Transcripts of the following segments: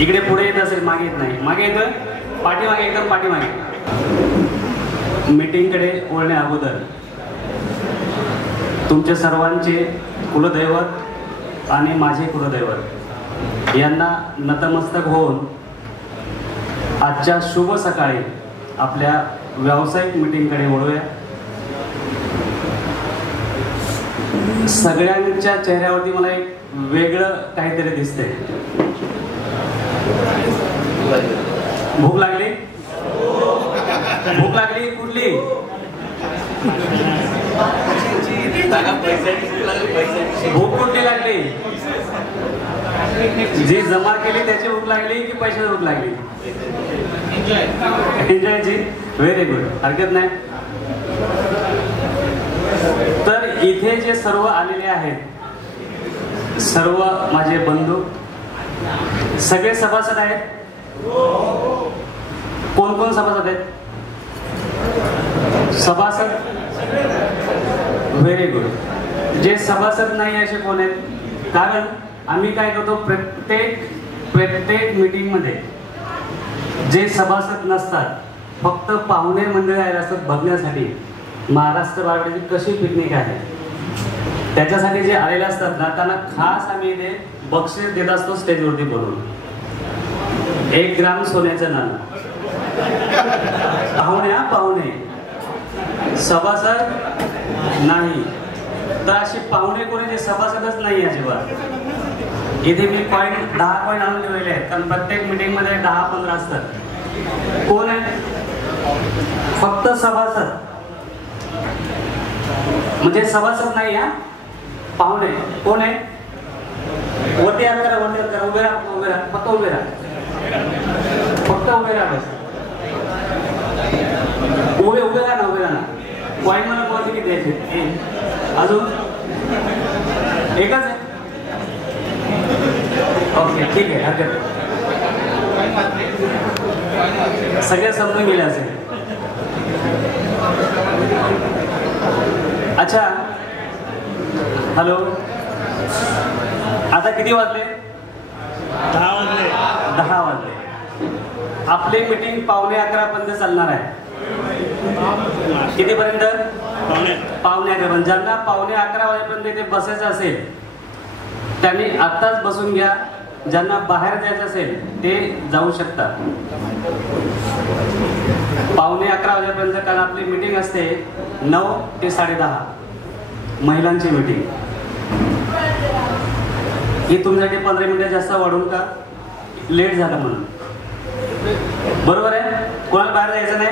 इकडे पुढे येत असेल, मागे येत नाही. मागे येतं, पाठीमागे, एकदम पाठीमागे. मीटिंगकडे वळण्या अगोदर तुमच्या सर्वांचे कुलदैवत आणि माझे कुलदैवत यांना नतमस्तक होऊन आजच्या शुभ सकाळी आपल्या व्यावसायिक मीटिंगकडे वळूया. सगळ्यांच्या चेहऱ्यावरती मला एक वेगळं काहीतरी दिसतंय. भूक लागली? भूक लागली कुठली? भूक कुठली लागली? जी जमा केली त्याची भूक लागली की पैशाची भूक लागली? एन्जॉयची. व्हेरी गुड, हरकत नाही. तर इथे जे सर्व आलेले आहेत, सर्व माझे बंधू, सगळे सभासद आहेत. कोण कोण सभासद आहेत? सभासद. Very good. जे सभासद नाही असे कोण आहेत? कारण आम्ही काय करतो, प्रत्येक मीटिंग मध्ये जे सभासद नसतात, फक्त पाहुणे मंडळी आले असतात बघण्यासाठी महाराष्ट्र बारामतीची कशी पिकनिक आहे, त्याच्यासाठी जे आलेले असतात ना, त्यांना खास आम्ही इथे बक्षीस देत असतो स्टेजवरती बोलून. 1 ग्राम सोन्याचं नाणं. पाहुणे, हा पाहुणे, सभासद नाही. तर अशी पाहुणे कोणी जे सभासदच नाही अजिबात. इथे मी 10 कॉईन आणून ठेवलेले आहेत, कारण प्रत्येक मीटिंग मध्ये 10-15 असतात. कोण आहे? फक्त सभासद, म्हणजे सभासद नाही. हा पाहुणे कोण आहे? वरती हात करा, वरती हात करा. उभे राहा, उभे राहा, फक्त उभे राहा, फक्त उभे राहा. बस उभे राहा ना, उभे राहा ना. कॉईन मला कोणाचे किती द्यायचे? अजून एकच आहे. ओके, ठीक आहे, हरकत. सगळ्या समजून गेले असेल. अच्छा, हॅलो, आता किती वाजले? 10 वाजले. 10 वाजले. आपली मीटिंग 11:15 पर्यंत चालणार आहे. कितीपर्यंत? 11:15. ज्यांना 11:15 वाजेपर्यंत इथे बसायचं असेल त्यांनी आत्ताच बसून घ्या. ज्यांना बाहेर जायचं असेल ते जाऊ शकतात 11:15 वाजेपर्यंत. कारण आपली मीटिंग असते 9 ते 10:30, महिलांची मीटिंग. ही तुमच्यासाठी 15 मिनिटं जास्त वाढून का? लेट झालं म्हणून. बरोबर आहे? कोणाला बाहेर जायचं नाही?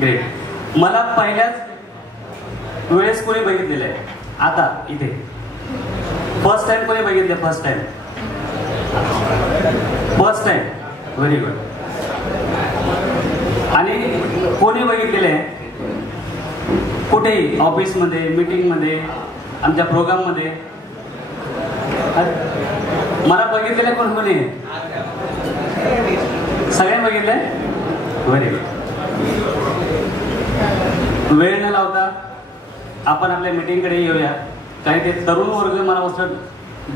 ग्रेट. मला पहिल्याच वेळेस कोणी बघितलेलं आहे? आता इथे फर्स्ट टाइम कोणी बघितलं? First time. Very good. आणि कोणी बघितलेलं आहे कुठेही? ऑफिसमध्ये, मीटिंगमध्ये, आमच्या प्रोग्राममध्ये? मला बघितलेलं कोण कोणी? सगळे बघितलंय? Very good. वेळ न लावता आपण आपल्या मीटिंगकडे येऊया. काही ते तरुण वर्ग मला वाटतं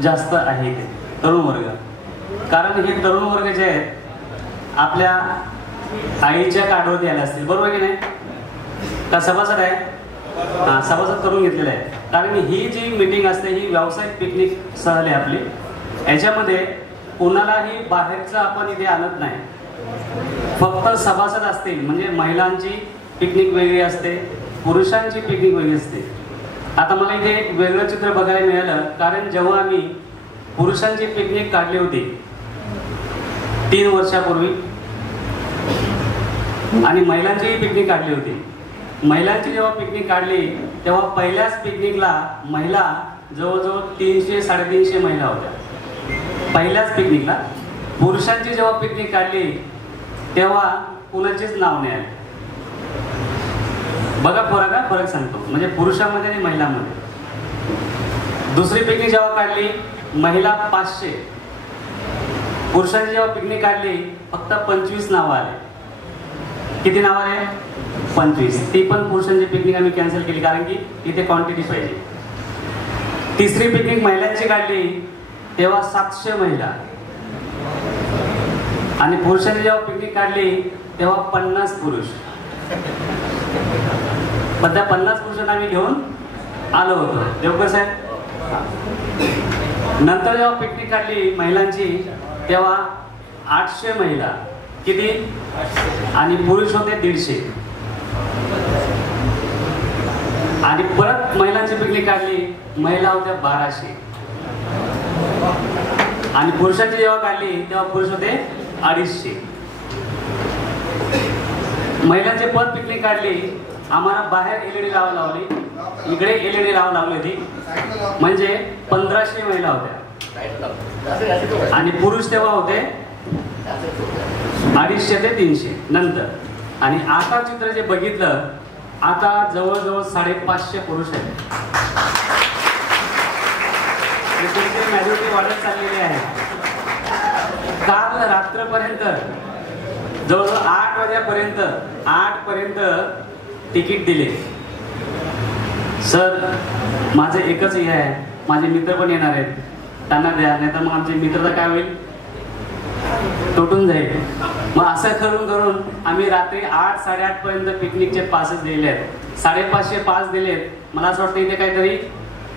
जास्त आहे इथे, तरुण वर्ग. कारण हे तरुण वर्ग जे आहेत आपल्या आईच्या कार्डवरती आले असतील, बरोबर की नाही? का सभासद आहे? हा, सभासद करून घेतलेला आहे. कारण ही जी मीटिंग असते ही व्यावसायिक पिकनिक सहल आहे आपली. याच्यामध्ये कोणालाही बाहेरचं आपण इथे आणत नाही. फक्त सभासद असतील म्हणजे महिलांची पिकनिक वेगळी असते, पुरुषांची पिकनिक वेगळी असते. आता मला इथे एक वेगळं चित्र बघायला मिळालं, कारण जेव्हा आम्ही पुरुषांची पिकनिक काढली होती 3 वर्षापूर्वी आणि महिलांचीही पिकनिक काढली होती. महिलांची जेव्हा पिकनिक काढली तेव्हा पहिल्याच पिकनिकला महिला जवळजवळ 300-350 महिला होत्या पहिल्याच पिकनिकला. पुरुषांची जेव्हा पिकनिक काढली तेव्हा कुणाचेच नाव नाही आले. बघा फरक सांगतो, म्हणजे पुरुषांमध्ये आणि महिलांमध्ये. दुसरी पिकनिक जेव्हा काढली महिला 500, पुरुषांची जेव्हा पिकनिक काढली फक्त 25 नावं आले. किती नाव आले? 25. ती पण पुरुषांची पिकनिक आम्ही कॅन्सल केली कारण की तिथे क्वांटिटी पाहिजे. तिसरी पिकनिक महिलांची काढली तेव्हा 700 महिला. आणि पुरुषांनी जेव्हा पिकनिक काढली तेव्हा 50 पुरुष, पण त्या 50 पुरुषांना आम्ही घेऊन आलो होतो देवकर साहेब. नंतर जेव्हा पिकनिक काढली महिलांची तेव्हा 800 महिला, किती, आणि पुरुष होते 150. आणि परत महिलांची पिकनिक काढली, महिला होत्या 1200 आणि पुरुषांची जेव्हा काढली तेव्हा पुरुष होते 250. महिलांची परत पिकनिक काढली, आम्हाला बाहेर LED लावली, इकडे LED लावली होती, म्हणजे 1500 महिला होत्या आणि पुरुष तेव्हा होते 250 ते 300 नंतर. आणि आता चित्र जे बघितलं, आता जवळजवळ 550 पुरुष आहेत. मॅजॉरिटी वाढत चाललेली आहे. काल रात्रपर्यंत जवळजवळ 8 वाजेपर्यंत तिकीट दिले. सर माझं एकच हे आहे, माझे मित्र पण येणार आहेत, त्यांना द्या, नाही तर मग आमची मित्रता काय होईल, तुटून जाईल. मग असं करून आम्ही रात्री 8-8:30 पर्यंत पिकनिकचे पासेस दिलेले आहेत. 550 पास दिलेत. मला असं वाटतं इथे काहीतरी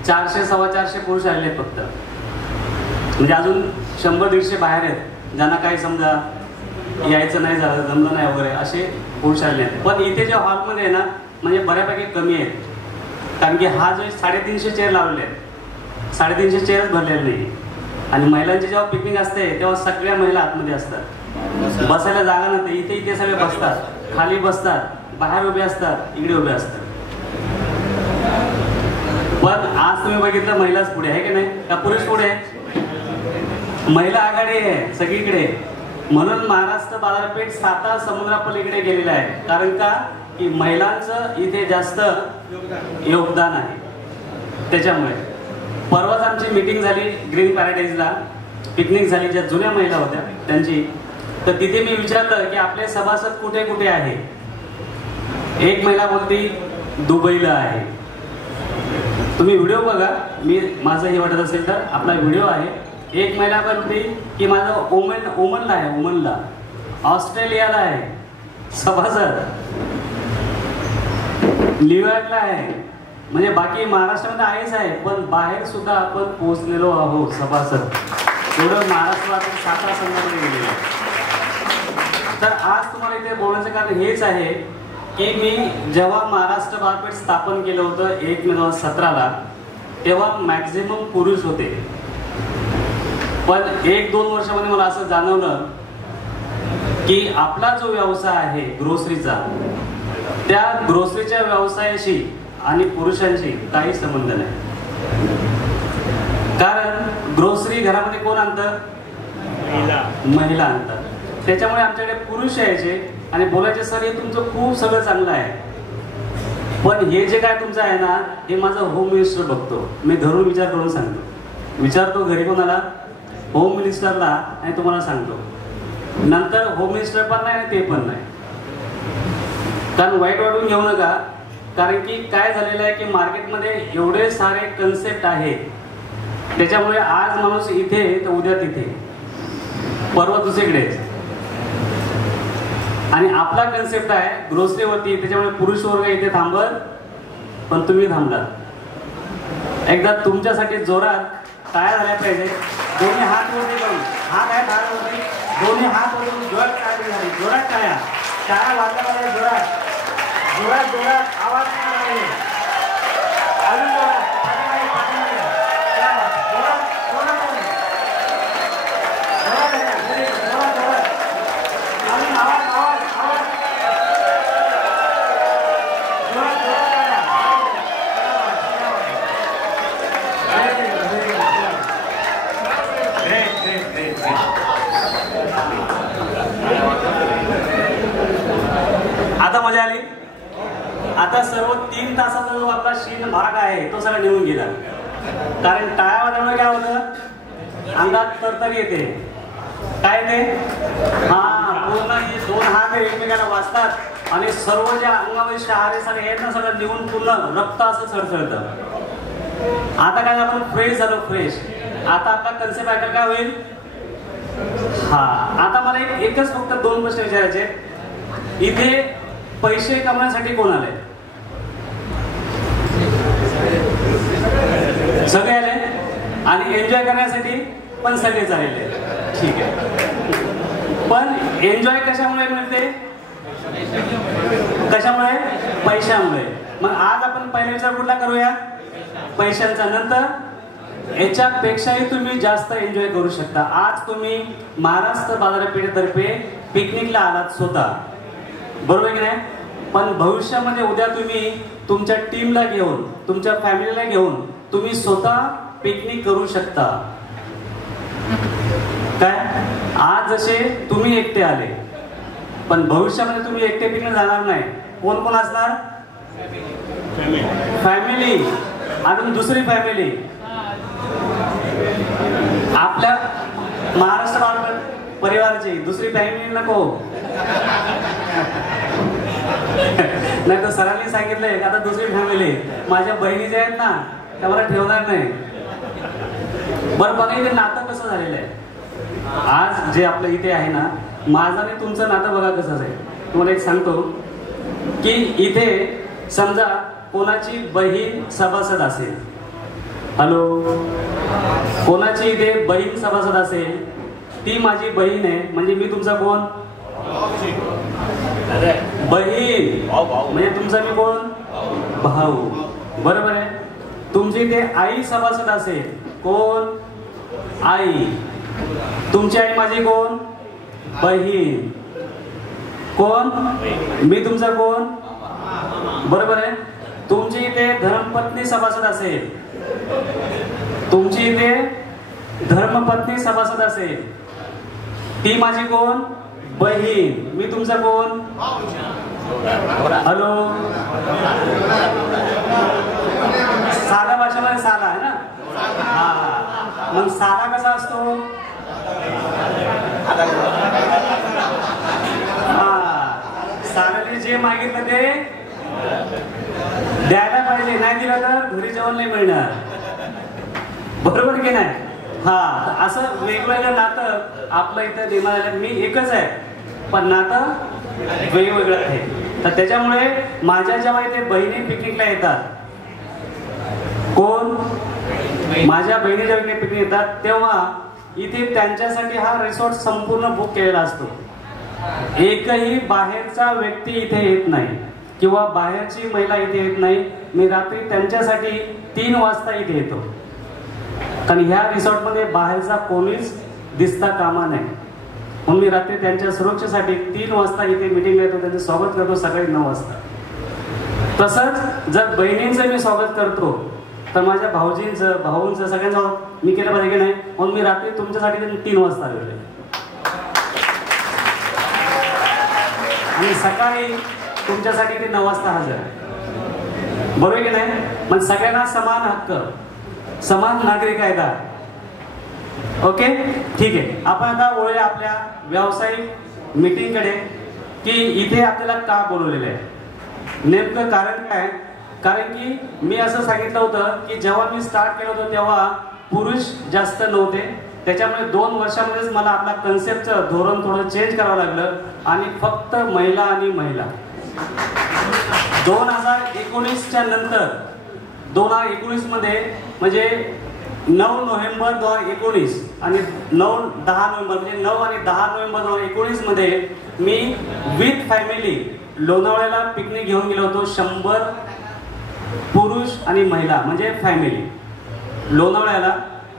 400-450 पुरुष आलेले आहेत फक्त, म्हणजे अजून 100-150 बाहेर आहेत, ज्यांना काही समजा यायचं नाही झालं, जमलं नाही वगैरे, असे पुरुष आलेले आहेत. पण इथे जे हॉलमध्ये आहे ना, म्हणजे बऱ्यापैकी कमी आहेत, कारण की हा जो 350 चेअर लावले आहेत, 350 चेअरच भरलेले नाही. आणि महिलांची जेव्हा पिकनिक असते तेव्हा सगळ्या महिला आतमध्ये असतात, बसायला जागा नसते, इथे सगळे बसतात, खाली बसतात, बाहेर उभे असतात, इकडे उभे असतात. पण आज तुम्ही बघितलं महिलाच पुढे आहे की नाही, का पुरुष पुढे आहे? महिला आघाडी आहे सगळीकडे. म्हणून महाराष्ट्र बाजारपेठ सातारा समुद्रापलीकडे गेलेला आहे, कारण का की महिलांचं इथे जास्त योगदान आहे. त्याच्यामुळे परवाच आमची मीटिंग झाली ग्रीन पॅराडाईजला, पिकनिक झाली, ज्या जुन्या महिला होत्या त्यांची. तर तिथे मी विचारलं की आपले सभासद कुठे कुठे आहे. एक महिला बोलती दुबईला आहे. तुम्ही व्हिडिओ बघा, मी माझं हे वाटत असेल तर आपला व्हिडिओ आहे. एक महिला बोलती की माझं ओमनला आहे, ओमनला, ऑस्ट्रेलियाला आहे सभासद, न्यूयॉर्कला आहे. म्हणजे बाकी महाराष्ट्रामध्ये आहेच आहे, पण बाहेर सुद्धा आपण पोहोचलेलो आहोत सभासद. एवढं महाराष्ट्रातील सातारा संघामध्ये गेलेलं आहे. तर आज तुम्हाला इथे बोलण्याचं कारण हेच आहे की मी जेव्हा महाराष्ट्र बाजारपेठ स्थापन केलं होतं 1 मे 2017ला, तेव्हा मॅक्झिमम पुरुष होते. पण 1-2 वर्षामध्ये मला असं जाणवलं की आपला जो व्यवसाय आहे ग्रोसरीचा, त्या ग्रोसरीच्या व्यवसायाशी आणि पुरुषांशी काही संबंध नाही. कारण ग्रोसरी घरामध्ये कोण आणतं? महिला आणतात. त्याच्यामुळे आमच्याकडे पुरुष यायचे आणि बोलायचे, सर हे तुमचं खूप सगळं चांगलं आहे, पण हे जे काय तुमचं आहे ना, हे माझा होम मिनिस्टर बघतो. मी धरून विचार करून सांगतो, विचारतो घरी कोणाला, होम मिनिस्टरला, आणि तुम्हाला सांगतो. नंतर होम मिनिस्टर पण नाही आणि ते पण नाही. कारण वाईट वाटून घेऊ नका, कारण की काय झालेलं आहे की मार्केटमध्ये एवढे सारे कन्सेप्ट आहेत, त्याच्यामुळे आज माणूस इथे तर उद्या तिथे, परवा दुसरीकडे. आणि आपला कन्सेप्ट आहे ग्रोसरीवरती, त्याच्यामुळे पुरुष वर्ग इथे थांबत, पण तुम्ही थांबला. एकदा तुमच्यासाठी जोरात टाळ्या झाल्या पाहिजे. दोन्ही हात वरती करून, हात आहे टाळ्यावरती, दोन्ही हात वरून जोरात टाळ्या झाली, जोरात टाळ्या, टाळ्या वाजल्या पाहिजे, जोरात जोरात जोरात आवाज पाहिजे, अजून जोरात, पाठीमागे पाठीमागे, जोरात जोरात जोरात जोरात जोरात, अजून आवाज आवाज आवाज, जोरात जोरात टाळ्या. आता मजा आली. आता सर्व 3 तासाचा जो आपला शीन भाग आहे तो सगळा निघून गेला. कारण टाळ्या वाजवण्यामुळे काय होतं, अंगात तरतरी येते. काय ते, हा पूर्ण हे 2 हात एकमेकांना वाजतात आणि सर्व ज्या अंगामध्ये शहारे सगळे आहेत ना, सगळं निघून पूर्ण रक्त असं सळसळतं. आता काय आपण फ्रेश झालो, फ्रेश. आता आपला कन्सेप्ट ऐकायला काय होईल, हा, आता मला एकच फक्त 2 प्रश्न विचारायचे. इथे पैसे कमवण्यासाठी कोण आले? सगळे आले. आणि एन्जॉय करण्यासाठी पण सगळेच आलेले. ठीक आहे. पण एन्जॉय कशामुळे मिळते? कशामुळे? पैशामुळे. मग आज आपण पहिला विचार कुठला करूया? पैशांचा. नंतर याच्यापेक्षाही तुम्ही जास्त एन्जॉय करू शकता. आज तुम्ही महाराष्ट्र बाजारपेठेतर्फे पिकनिकला आलात स्वतः, बरोबर की नाही? पण भविष्यामध्ये उद्या तुम्ही तुमच्या टीमला घेऊन, तुमच्या फॅमिलीला घेऊन तुम्ही स्वतः पिकनिक करू शकता. काय? आज जसे तुम्ही एकटे आले, पण भविष्यामध्ये तुम्ही एकटे पिकनिक जाणार नाही. कोण कोण असणार? फॅमिली आणि दुसरी फॅमिली. आपल्या महाराष्ट्र परिवाराची दुसरी फॅमिली नको. नाही तर सरांनी सांगितलंय आता दुसरी फॅमिली माझ्या बहिणी जे आहेत ना त्या मला ठेवणार नाही. बरं बघा इथे नातं कसं झालेलं आहे. आज जे आपलं इथे आहे ना, माझं आणि तुमचं नातं बघा कसं आहे. तुम्हाला एक सांगतो की इथे समजा कोणाची बहीण सभासद असेल. हॅलो, कोणाची इथे बहीण सभासद असेल, ती माझी बहीण आहे. म्हणजे मी तुमचा कोण? बहीण. म्हणजे तुमचा मी कोण? भाऊ. बरोबर आहे. तुमची इथे आई सभासद असेल. कोण? आई. तुमची आई माझी कोण? बहीण. कोण? मी तुमचा कोण? बरोबर आहे. तुमची इथे धर्मपत्नी सभासद असेल. तुमची इथे धर्मपत्नी सभासद असेल, ती माझी कोण? बहीण. मी तुमचा कोण? हॅलो, साधा भाषेमध्ये साधा आहे ना. हा, मग साधा कसा असतो? साधाने जे मागितलं ते द्यायला पाहिजे. नाही दिलं तर घरी जेवण नाही मिळणार. बरोबर की नाही? हा, असं वेगवेगळं नातं आपलं इथं निर्माण झालं. मी एकच आहे पण नातं वेगवेगळं आहे. तर त्याच्यामुळे माझ्या जेव्हा इथे बहिणी पिकनिकला येतात, कोण? माझ्या बहिणी जेव्हा इथे पिकनिक येतात तेव्हा इथे त्यांच्यासाठी हा रिसॉर्ट संपूर्ण बुक केलेला असतो. एकही बाहेरचा व्यक्ती इथे येत नाही किंवा बाहेरची महिला इथे येत नाही. मी रात्री त्यांच्यासाठी 3 वाजता इथे येतो. कारण ह्या रिसॉर्टमध्ये बाहेरचा कोणीच दिसता कामा नाही. म्हणून मी रात्री त्यांच्या सुरक्षेसाठी 3 वाजता इथे मीटिंगला येतो. त्यांचं स्वागत करतो सकाळी 9 वाजता. तसंच जर बहिणींचं मी स्वागत करतो तर माझ्या भाऊजींचं, भाऊंचं, सगळ्यांचं मी केलं पाहिजे की नाही. म्हणून मी रात्री तुमच्यासाठी 3 वाजता आलेलो आणि सकाळी तुमच्यासाठी ते 9 वाजता हजर आहे. बरोबर की नाही? मग सगळ्यांना समान हक्क, समान नागरिक कायदा. ओके, ठीक आहे. आपण आता वळूया आपल्या व्यावसायिक मीटिंगकडे की इथे आपल्याला का बोलवलेलं आहे. नेमकं कारण काय? कारण की मी असं सांगितलं होतं की जेव्हा मी स्टार्ट केलं होतं तेव्हा पुरुष जास्त नव्हते. त्याच्यामुळे 2 वर्षामध्येच मला आपला कन्सेप्टचं धोरण थोडं चेंज करावं लागलं आणि फक्त महिला आणि महिला. 2019च्या नंतर 2019 मध्ये म्हणजे 9 नोव्हेंबर 2019 आणि 10 नोव्हेंबर म्हणजे 9 आणि 10 नोव्हेंबर 2019 मध्ये मी विथ फॅमिली लोणावळ्याला पिकनिक घेऊन गेलो होतो. 100 पुरुष आणि महिला म्हणजे फॅमिली लोणावळ्याला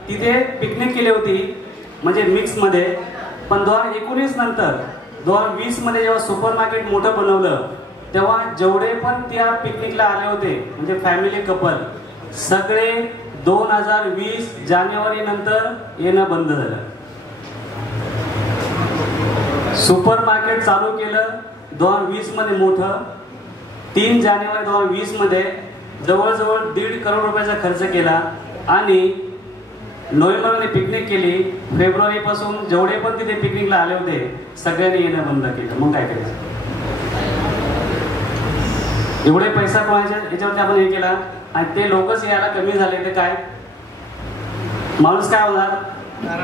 तिथे पिकनिक केली होती म्हणजे मिक्स मध्ये. पण 2019 नंतर 2020 मध्ये जेव्हा सुपर मार्केट मोठं बनवलं तेव्हा जेवढे पण त्या पिकनिकला आले होते म्हणजे फॅमिली कपल सगळे 2020 जानेवारी नंतर येणं बंद झालं. सुपर मार्केट चालू केलं 2020 मध्ये मोठं. 3 जानेवारी 2020 मध्ये जवळजवळ 1.5 करोड रुपयाचा खर्च केला आणि नोव्हेंबरमध्ये पिकनिक केली. फेब्रुवारी पासून जेवढे पण तिथे पिकनिकला आले होते सगळ्यांनी येणं बंद केलं. मग काय केलं? एवढे पैसा कमायच्या याच्यावरती आपण हे केला आणि ते लोकच यायला कमी झाले तर काय माणूस काय होणार?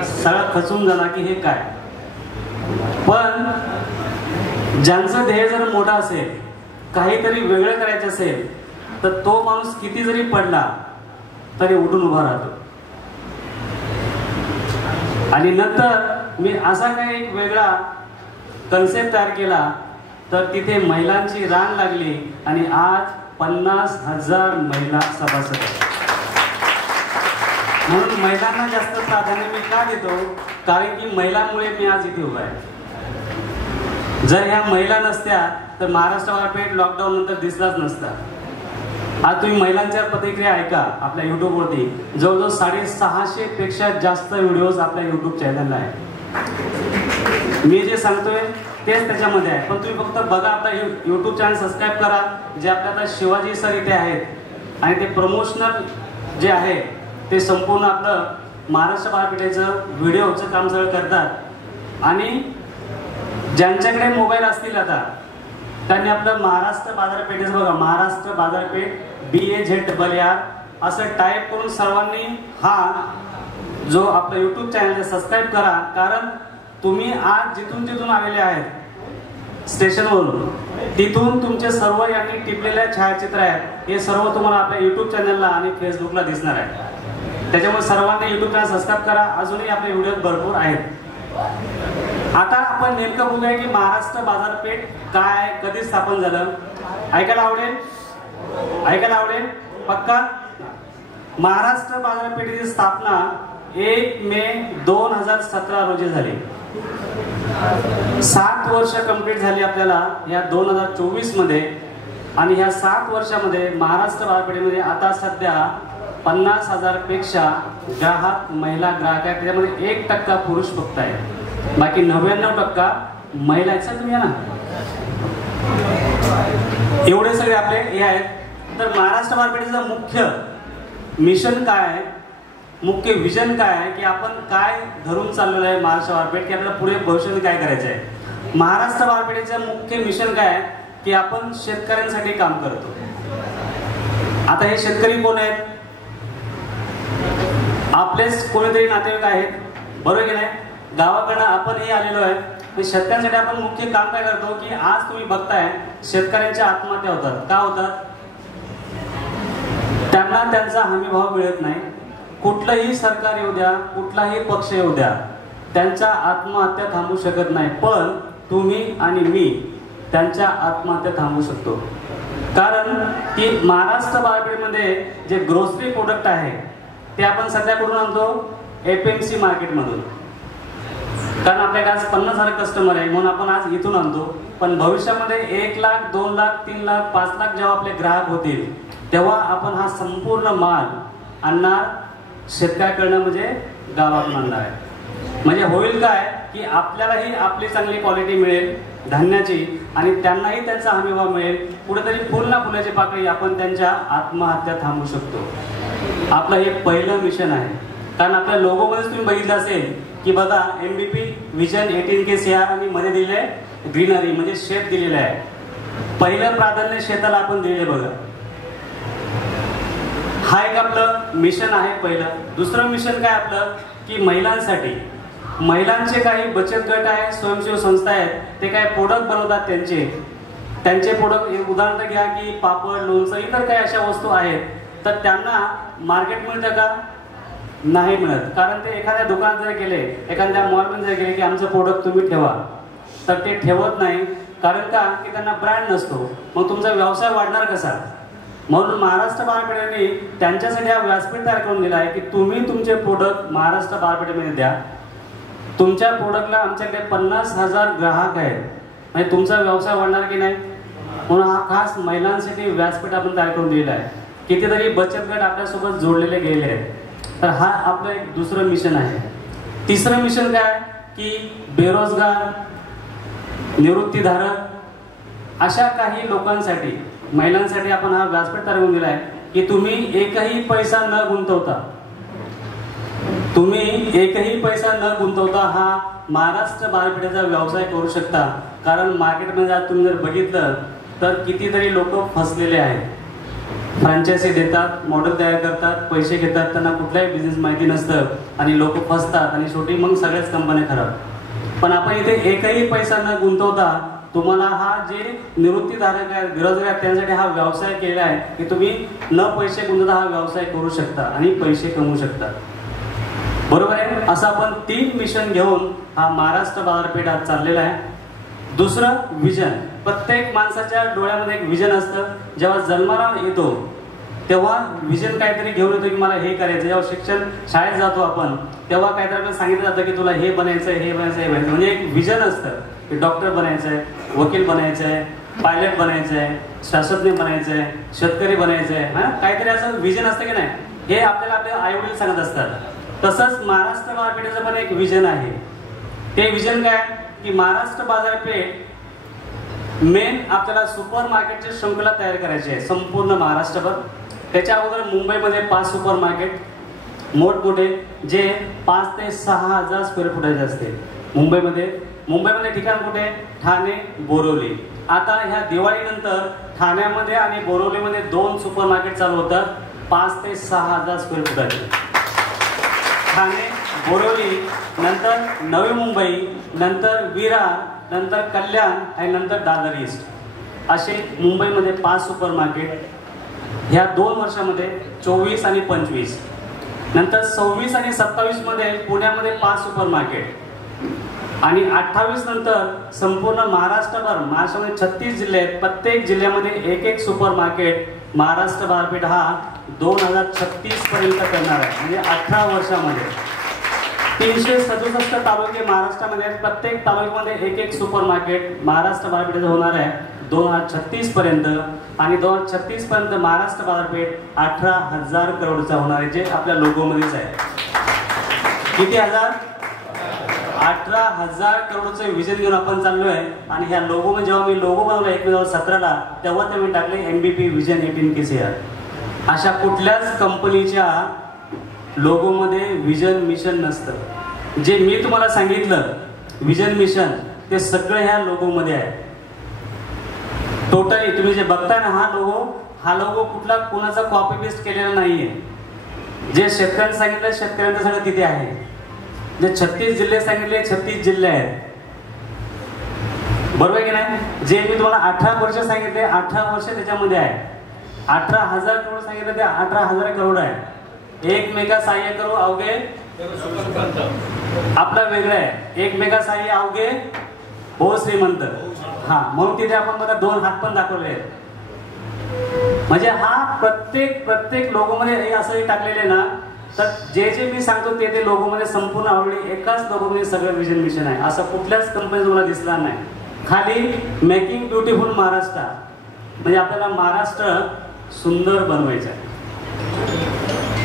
सगळा खचून झाला की हे काय. पण ज्यांचं ध्येय जर मोठा असेल, काहीतरी वेगळं करायचं असेल, तर तो माणूस किती जरी पडला तरी उठून उभा राहतो. आणि नंतर मी असा काही एक वेगळा कन्सेप्ट तयार केला, तर तिथे महिलांची रांग लागली आणि आज 50,000 महिला सभासद आहेत. म्हणून महिलांना जास्त प्राधान्य मी का देतो, कारण की महिलांमुळे मी आज इथे उभा आहे. जर ह्या महिला नसत्या तर महाराष्ट्र बाजारपेठ लॉकडाऊन नंतर दिसलाच नसता. आज तुम्ही महिलांच्या प्रतिक्रिया ऐका आपल्या युट्यूबवरती. जवळजवळ 650 पेक्षा जास्त व्हिडिओज आपल्या युट्यूब चॅनलला आहे. मी जे सांगतोय तेच त्याच्यामध्ये आहे. पण तुम्ही फक्त बघा, आपला युट्यूब चॅनल सबस्क्राईब करा. जे आपल्या आता शिवाजी सर इथे आहेत आणि ते प्रमोशनल जे आहे ते संपूर्ण आपलं महाराष्ट्र बाजारपेठेचं व्हिडिओचं काम सगळं करतात. आणि ज्यांच्याकडे मोबाईल असतील आता त्यांनी आपलं महाराष्ट्र बाजारपेठेचं बघा, महाराष्ट्र बाजारपेठ BAZRR असं टाईप करून सर्वांनी हा जो आपला युट्यूब चॅनल सबस्क्राईब करा. कारण तुम्ही आज जिथून जिथून आलेले आहेत स्टेशनवरून, तिथून तुमचे सर्व यांनी टिपलेल्या छायाचित्र आहेत हे सर्व तुम्हाला आपल्या युट्यूब चॅनलला आणि फेसबुकला दिसणार आहे. त्याच्यामुळे सर्वांनी युट्यूब चॅनल सबस्क्राईब करा. अजूनही आपले व्हिडिओ भरपूर आहेत. आता आपण नेमकं बघूया की महाराष्ट्र बाजारपेठ काय, कधी स्थापन झालं. ऐकायला आवडेल? ऐकायला आवडेल पक्का? महाराष्ट्र बाजारपेठेची स्थापना 1 मे 2017 रोजी झाली. 7 वर्ष कंप्लीट झाली आपल्याला या 2024 मध्ये. आणि ह्या 7 वर्षामध्ये महाराष्ट्र बाजारपेठेमध्ये आता सध्या 50,000 पेक्षा ग्राहक महिला ग्राहक आहेत. त्याच्यामध्ये 1% पुरुष फक्त आहे, बाकी 99% महिला आहेत. तुम्ही ना एवढे सगळे आपले हे आहेत. तर महाराष्ट्र बाजारपेठेचं मुख्य मिशन काय आहे, मुख्य विजन काय आहे, की आपण काय धरून चाललेलं आहे महाराष्ट्र बाजारपेठ, की आपल्याला पुढे भविष्यात काय करायचं आहे. महाराष्ट्र बाजारपेठेचं मुख्य मिशन काय आहे, की आपण शेतकऱ्यांसाठी काम करतो. आता हे शेतकरी कोण आहेत? आपलेच कोणीतरी नातेवाईक आहेत, बरोबर की नाही? गावाकडनं आपणही आलेलो आहे. शेतकऱ्यांसाठी आपण मुख्य काम काय करतो, की आज तुम्ही बघताय शेतकऱ्यांच्या आत्महत्या होतात. का होतात? त्यांना त्यांचा हमीभाव मिळत नाही. कुठलंही सरकार येऊ द्या, कुठलाही पक्ष येऊ द्या, त्यांच्या आत्महत्या थांबू शकत नाही. पण तुम्ही आणि मी त्यांच्या आत्महत्या थांबवू शकतो. कारण की महाराष्ट्र बाजारपेठेमध्ये जे ग्रोसरी प्रोडक्ट आहे ते आपण सध्या कुठून आणतो? FMC मार्केटमधून. कारण आपल्याकडे आज 50,000 कस्टमर आहे म्हणून आपण आज इथून आणतो. पण भविष्यामध्ये 1 लाख, 2 लाख, 3 लाख, 5 लाख जेव्हा आपले ग्राहक होतील तेव्हा आपण हा संपूर्ण माल आणणार शेतकऱ्याकडनं, म्हणजे गावातून आणणार आहे. म्हणजे होईल काय, की आपल्यालाही आपली चांगली क्वालिटी मिळेल धान्याची आणि त्यांनाही त्यांचा हमीभाव मिळेल. कुठेतरी फुल ना फुलाची पाकळी आपण त्यांच्या आत्महत्या थांबवू शकतो. आपलं हे पहिलं मिशन आहे. कारण आपल्या लोगोमध्येच तुम्ही बघितलं असेल की बघा MVP विजन 18K CR आणि मध्ये दिले ग्रीनरी, म्हणजे शेत दिलेलं आहे. पहिलं प्राधान्य शेताला आपण दिले बघा. हा एक आपलं मिशन आहे पहिलं. दुसरं मिशन काय आपलं, की महिलांसाठी. महिलांचे काही बचत गट आहे, स्वयंसेवी संस्था आहेत, ते काय प्रोडक्ट बनवतात. त्यांचे प्रोडक्ट उदाहरण घ्या की पापड, लोणचं, इतर काही अशा वस्तू आहेत. तर त्यांना मार्केट मिळतं का? नाही मिळत. कारण ते एखाद्या दुकानात जर गेले, एखाद्या मॉलमध्ये जर गेले की आमचं प्रोडक्ट तुम्ही ठेवा, तर ते ठेवत नाही. कारण का, की त्यांना ब्रँड नसतो. मग तुमचा व्यवसाय वाढणार कसा? म्हणून महाराष्ट्र बाजारपेठेने त्यांच्यासाठी हा व्यासपीठ तयार करून दिला आहे की तुम्ही तुमचे प्रोडक्ट महाराष्ट्र बाजारपेठेमध्ये द्या. तुमच्या प्रोडक्टला आमच्याकडे 50,000 ग्राहक आहेत, म्हणजे तुमचा व्यवसाय वाढणार की नाही. म्हणून हा खास महिलांसाठी व्यासपीठ आपण तयार करून दिलेला आहे. कितीतरी बचत गट आपल्यासोबत जोडलेले गेले आहेत. तर हा आपलं एक दुसरं मिशन आहे. तिसरं मिशन काय, की बेरोजगार, निवृत्तीधारक अशा काही लोकांसाठी, महिलांसाठी आपण हा व्यासपीठ तयार करून दिला आहे की तुम्ही एकही पैसा न गुंतवता हा महाराष्ट्र बाजारपेठेचा व्यवसाय करू शकता. कारण मार्केटमध्ये आज तुम्ही जर बघितलं तर कितीतरी लोक फसलेले आहेत. फ्रँचायझी देतात, मॉडेल तयार करतात, पैसे घेतात, त्यांना कुठलाही बिझनेस माहिती नसतं आणि लोक फसतात आणि शेवटी मग सगळ्याच कंपन्या खराब. पण आपण इथे एकही पैसा न गुंतवता तुम्हाला हा जे निवृत्तीधारक आहे, बेरोजगार आहेत, त्यांसाठी हा व्यवसाय केला आहे की तुम्ही न पैसे गुंतवता हा व्यवसाय करू शकता आणि पैसे कमवू शकता. बरोबर आहे. असं आपण 3 मिशन घेऊन हा महाराष्ट्र बाजारपेठ आज चाललेला आहे. दुसरं विजन. प्रत्येक माणसाच्या डोळ्यामध्ये एक विजन असतं. जेव्हा जन्माला येतो तेव्हा विजन काहीतरी घेऊन येतो की मला हे करायचं. जेव्हा शिक्षण शाळेत जातो आपण तेव्हा काहीतरी आपल्याला सांगितलं जातं की तुला हे बनायचं, हे बनायचं, हे बनायचं. म्हणजे एक विजन असतं की डॉक्टर बनायचं आहे, वकील बनायचं आहे, पायलट बनायचं आहे, शास्त्रज्ञ बनायचं आहे, शेतकरी बनायचं आहे. हा, काहीतरी असं विजन असतं की नाही, हे आपल्याला आपले आई वडील सांगत असतात. तसंच महाराष्ट्र बाजारपेठेचं पण एक विजन आहे. ते विजन काय की महाराष्ट्र बाजारपेठ मेन आपल्याला सुपर मार्केटची शृंखला तयार करायची आहे संपूर्ण महाराष्ट्रभर. त्याच्या अगोदर मुंबईमध्ये 5 सुपर मार्केट मोठमोठे जे 5 ते 6 हजार स्क्वेअर फुटाचे असते. मुंबईमध्ये ठिकाण कुठे? ठाणे, बोरिवली. आता ह्या दिवाळीनंतर ठाण्यामध्ये आणि बोरिवलीमध्ये 2 सुपर मार्केट चालू होतात 5 ते 6 हजार स्क्वेअर फुटाचे. ठाणे, बोरिवली, नंतर नवी मुंबई, नंतर विरार, नंतर कल्याण आणि नंतर दादर ईस्ट, असे मुंबईमध्ये 5 सुपर मार्केट. ह्या 2 वर्षामध्ये 24 आणि 25, नंतर 26 आणि 27 मध्ये पुण्यामध्ये 5 सुपर मार्केट आणि 28 नंतर संपूर्ण महाराष्ट्रामध्ये 36 जिल्हे आहेत. प्रत्येक जिल्ह्यामध्ये एक सुपर मार्केट महाराष्ट्र बाजारपेठ हा 2036 पर्यंत करणार आहे. म्हणजे 18 वर्षामध्ये 367 तालुके महाराष्ट्रामध्ये आहेत. प्रत्येक तालुक्यामध्ये एक सुपर मार्केट महाराष्ट्र बाजारपेठेचं होणार आहे 2036 पर्यंत. आणि 2036 पर्यंत महाराष्ट्र बाजारपेठ 18,000 करोडचा होणार आहे, जे आपल्या लोगोमध्येच आहे. किती हजार? 18,000 करोडचं विजन घेऊन आपण चाललोय. आणि ह्या लोगोमध्ये जेव्हा मी लोगो बनवला 2017ला तेव्हा ते मी टाकले MVP विजन 18 KCR. अशा कुठल्याच कंपनीच्या लोगोमध्ये विजन मिशन नसतं. जे मी तुम्हाला सांगितलं विजन मिशन ते सगळं ह्या लोगोमध्ये आहे. टोटली तुम्ही जे बघताय ना हा लोगो कुठला कोणाचा कॉपी पेस्ट केलेला नाहीये. जे शेतकऱ्यांनी सांगितलं शेतकऱ्यांचं सगळं तिथे आहे. जे 36 जिल्हे सांगितले 36 जिल्हे आहेत. बरोबर की नाही? जे मी तुम्हाला 18 वर्ष सांगितले 18 वर्ष त्याच्यामध्ये आहे. 18,000 करोड सांगितलं ते 18,000 करोड आहे. एक मेगा सहाय्य करू अवघे आपला वेगळं आहे. एक मेगा सहाय्य अवघे हो श्रीमंत. हा, म्हणून तिथे आपण बघा 2 हात पण दाखवले आहेत. म्हणजे हा प्रत्येक लोगोमध्ये हे असंही टाकलेले ना, तर जे मी सांगतो ते लोगोमध्ये संपूर्ण ऑलरेडी एकाच लोगोमध्ये सगळं विजन मिशन आहे. असं कुठल्याच कंपनी तुम्हाला दिसणार नाही. खाली मेकिंग ब्युटिफुल महाराष्ट्र, म्हणजे आपल्याला महाराष्ट्र सुंदर बनवायचं आहे.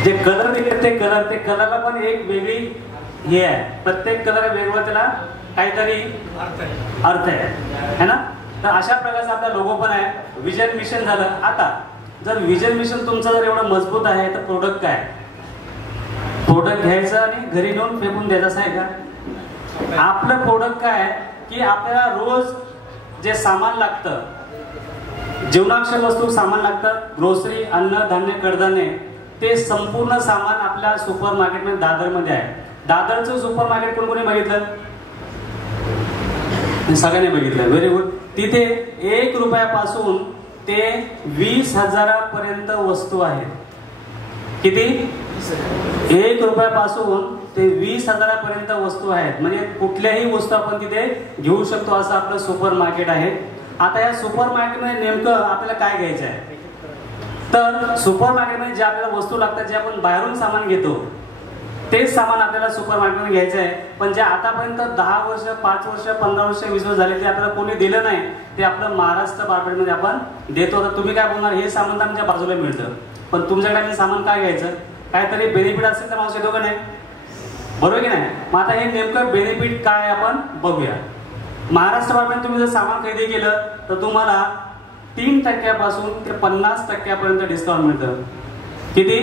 जे कलर दिले ते कलरला पण एक वेगळी हे आहे. प्रत्येक कलर वेगळं, त्याला काहीतरी अर्थ आहे ना. तर अशा प्रकारचा आपला लोगो पण आहे. विजन मिशन झालं. आता जर विजन मिशन तुमचं जर एवढं मजबूत आहे तर प्रोडक्ट काय? प्रोडक्ट घ्यायचं आणि घरी नेऊन फेकून द्यायचं असं आहे का? आपलं प्रोडक्ट काय की आपल्याला रोज जे सामान लागतं, जीवनावश्यक वस्तू सामान लागतं, ग्रोसरी, अन्न धान्य, कडधान्य, ते संपूर्ण सामान आपल्या सुपर मार्केटमध्ये दादरमध्ये आहे. दादरचं सुपर मार्केट कोणी बघितलं? सगळ्यांनी बघितलं. Very good. तिथे 1 रुपयापासून ते 20,000 पर्यंत वस्तू आहेत. किती? 1 रुपयापासून ते 20,000 पर्यंत वस्तू आहेत. म्हणजे कुठल्याही वस्तू आपण तिथे घेऊ शकतो असं आपलं सुपर मार्केट आहे. आता या सुपर मार्केटमध्ये नेमकं आपल्याला काय घ्यायचं आहे? तर सुपर मार्केटमध्ये जे आपल्याला वस्तू लागतात, जे आपण बाहेरून सामान घेतो तेच सामान आपल्याला सुपर मार्केटमध्ये घ्यायचं आहे. पण जे आतापर्यंत 10 वर्ष, 5 वर्ष, 15 वर्ष, 20 वर्ष झाले ते आपल्याला कोणी दिलं नाही, ते आपलं महाराष्ट्र बाजारपेठमध्ये आपण देतो. तर तुम्ही काय बोलणार? हे सामान तर आमच्या बाजूला मिळतं, पण तुमच्याकडे सामान काय घ्यायचं? काहीतरी बेनिफिट असेल तर माणूस येतो का नाही? बरोबर की नाही? मग आता हे नेमकं बेनिफिट काय आपण बघूया. महाराष्ट्र बाजारपेठ तुम्ही जर सामान खरेदी केलं तर तुम्हाला 3% ते 50% डिस्काउंट मिळतं. किती?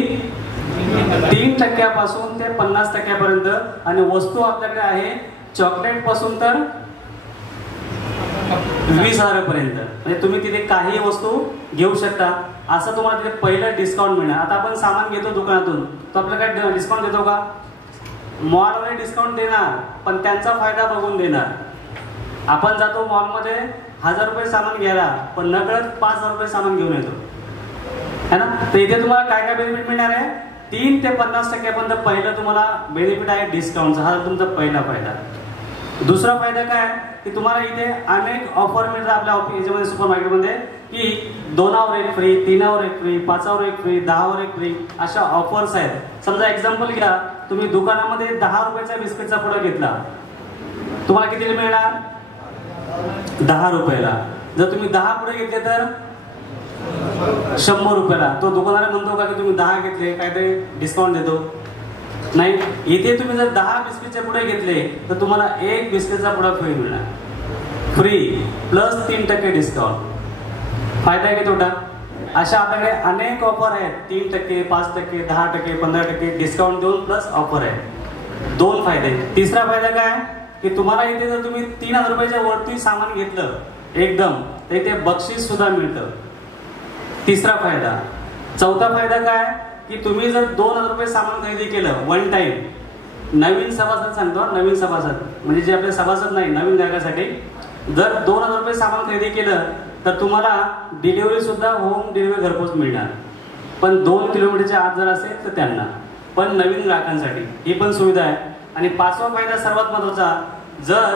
3% ते 50% आणि वस्तू आपल्याकडे आहे चॉकलेट पासून तर 20,000 पर्यंत, म्हणजे तुम्ही तिथे काही वस्तू घेऊ शकता. असं तुम्हाला तिथे पहिलं डिस्काउंट मिळणार. आता आपण सामान घेतो दुकानातून, तो आपल्याला काय डिस्काउंट देतो का? मॉलवाले डिस्काउंट देणार, पण त्यांचा फायदा बघून देणार. आपण जातो मॉलमध्ये 1,000 रुपये सामान घ्यायला, पण नकळत 5,000 रुपये सामान घेऊन येतो, है ना. तर इथे तुम्हाला काय काय बेनिफिट मिळणार आहे? 3 ते 50% पहिलं तुम्हाला बेनिफिट आहे डिस्काउंटचा. हा तुमचा पहिला फायदा. दुसरा फायदा काय की तुम्हाला इथे अनेक ऑफर मिळतात आपल्या याच्यामध्ये सुपर मार्केटमध्ये, की 2वर 1 फ्री, 3वर 1 फ्री, 5वर 1 फ्री, 10वर 1 फ्री, अशा ऑफर्स आहेत. समजा एक्झाम्पल घ्या, तुम्ही दुकानामध्ये 10 रुपयाचा बिस्किटचा पुडा घेतला, तुम्हाला कितीला मिळणार? 10 रुपयाला. जर तुम्ही 10 पुढे घेतले तर 100 रुपयाला. तो दुकानदार म्हणतो का की तुम्ही 10 घेतले काहीतरी डिस्काउंट देतो? नाही. इथे तुम्ही जर 10 बिस्किटचे पुढे घेतले तर तुम्हाला 1 बिस्किटचा पुडा फ्री मिळणार. Free plus 3% discount. फायदा आहे की तोटा? अशा आपल्याकडे अनेक ऑफर आहेत. 3%, 5%, 10%, 15% डिस्काउंट देऊन प्लस ऑफर आहे. 2 फायदे. तिसरा फायदा काय की तुम्हाला इथे जर तुम्ही 3,000 रुपयाच्या वरती सामान घेतलं एकदम, तर इथे बक्षीस सुद्धा मिळतं. तिसरा फायदा. चौथा फायदा काय की तुम्ही जर 2,000 रुपये सामान खरेदी केलं वन टाइम, नवीन सभासद सांगतो, नवीन सभासद म्हणजे जे आपले सभासद नाही, नवीन ग्राहकासाठी जर 2,000 रुपये सामान खरेदी केलं तर तुम्हाला डिलिव्हरी सुद्धा होम डिलिव्हरी घरपोच मिळणार. पण 2 किलोमीटरच्या आत जर असेल तर त्यांना, पण नवीन ग्राहकांसाठी ही पण सुविधा आहे. आणि 5वा फायदा सर्वात महत्त्वाचा, जर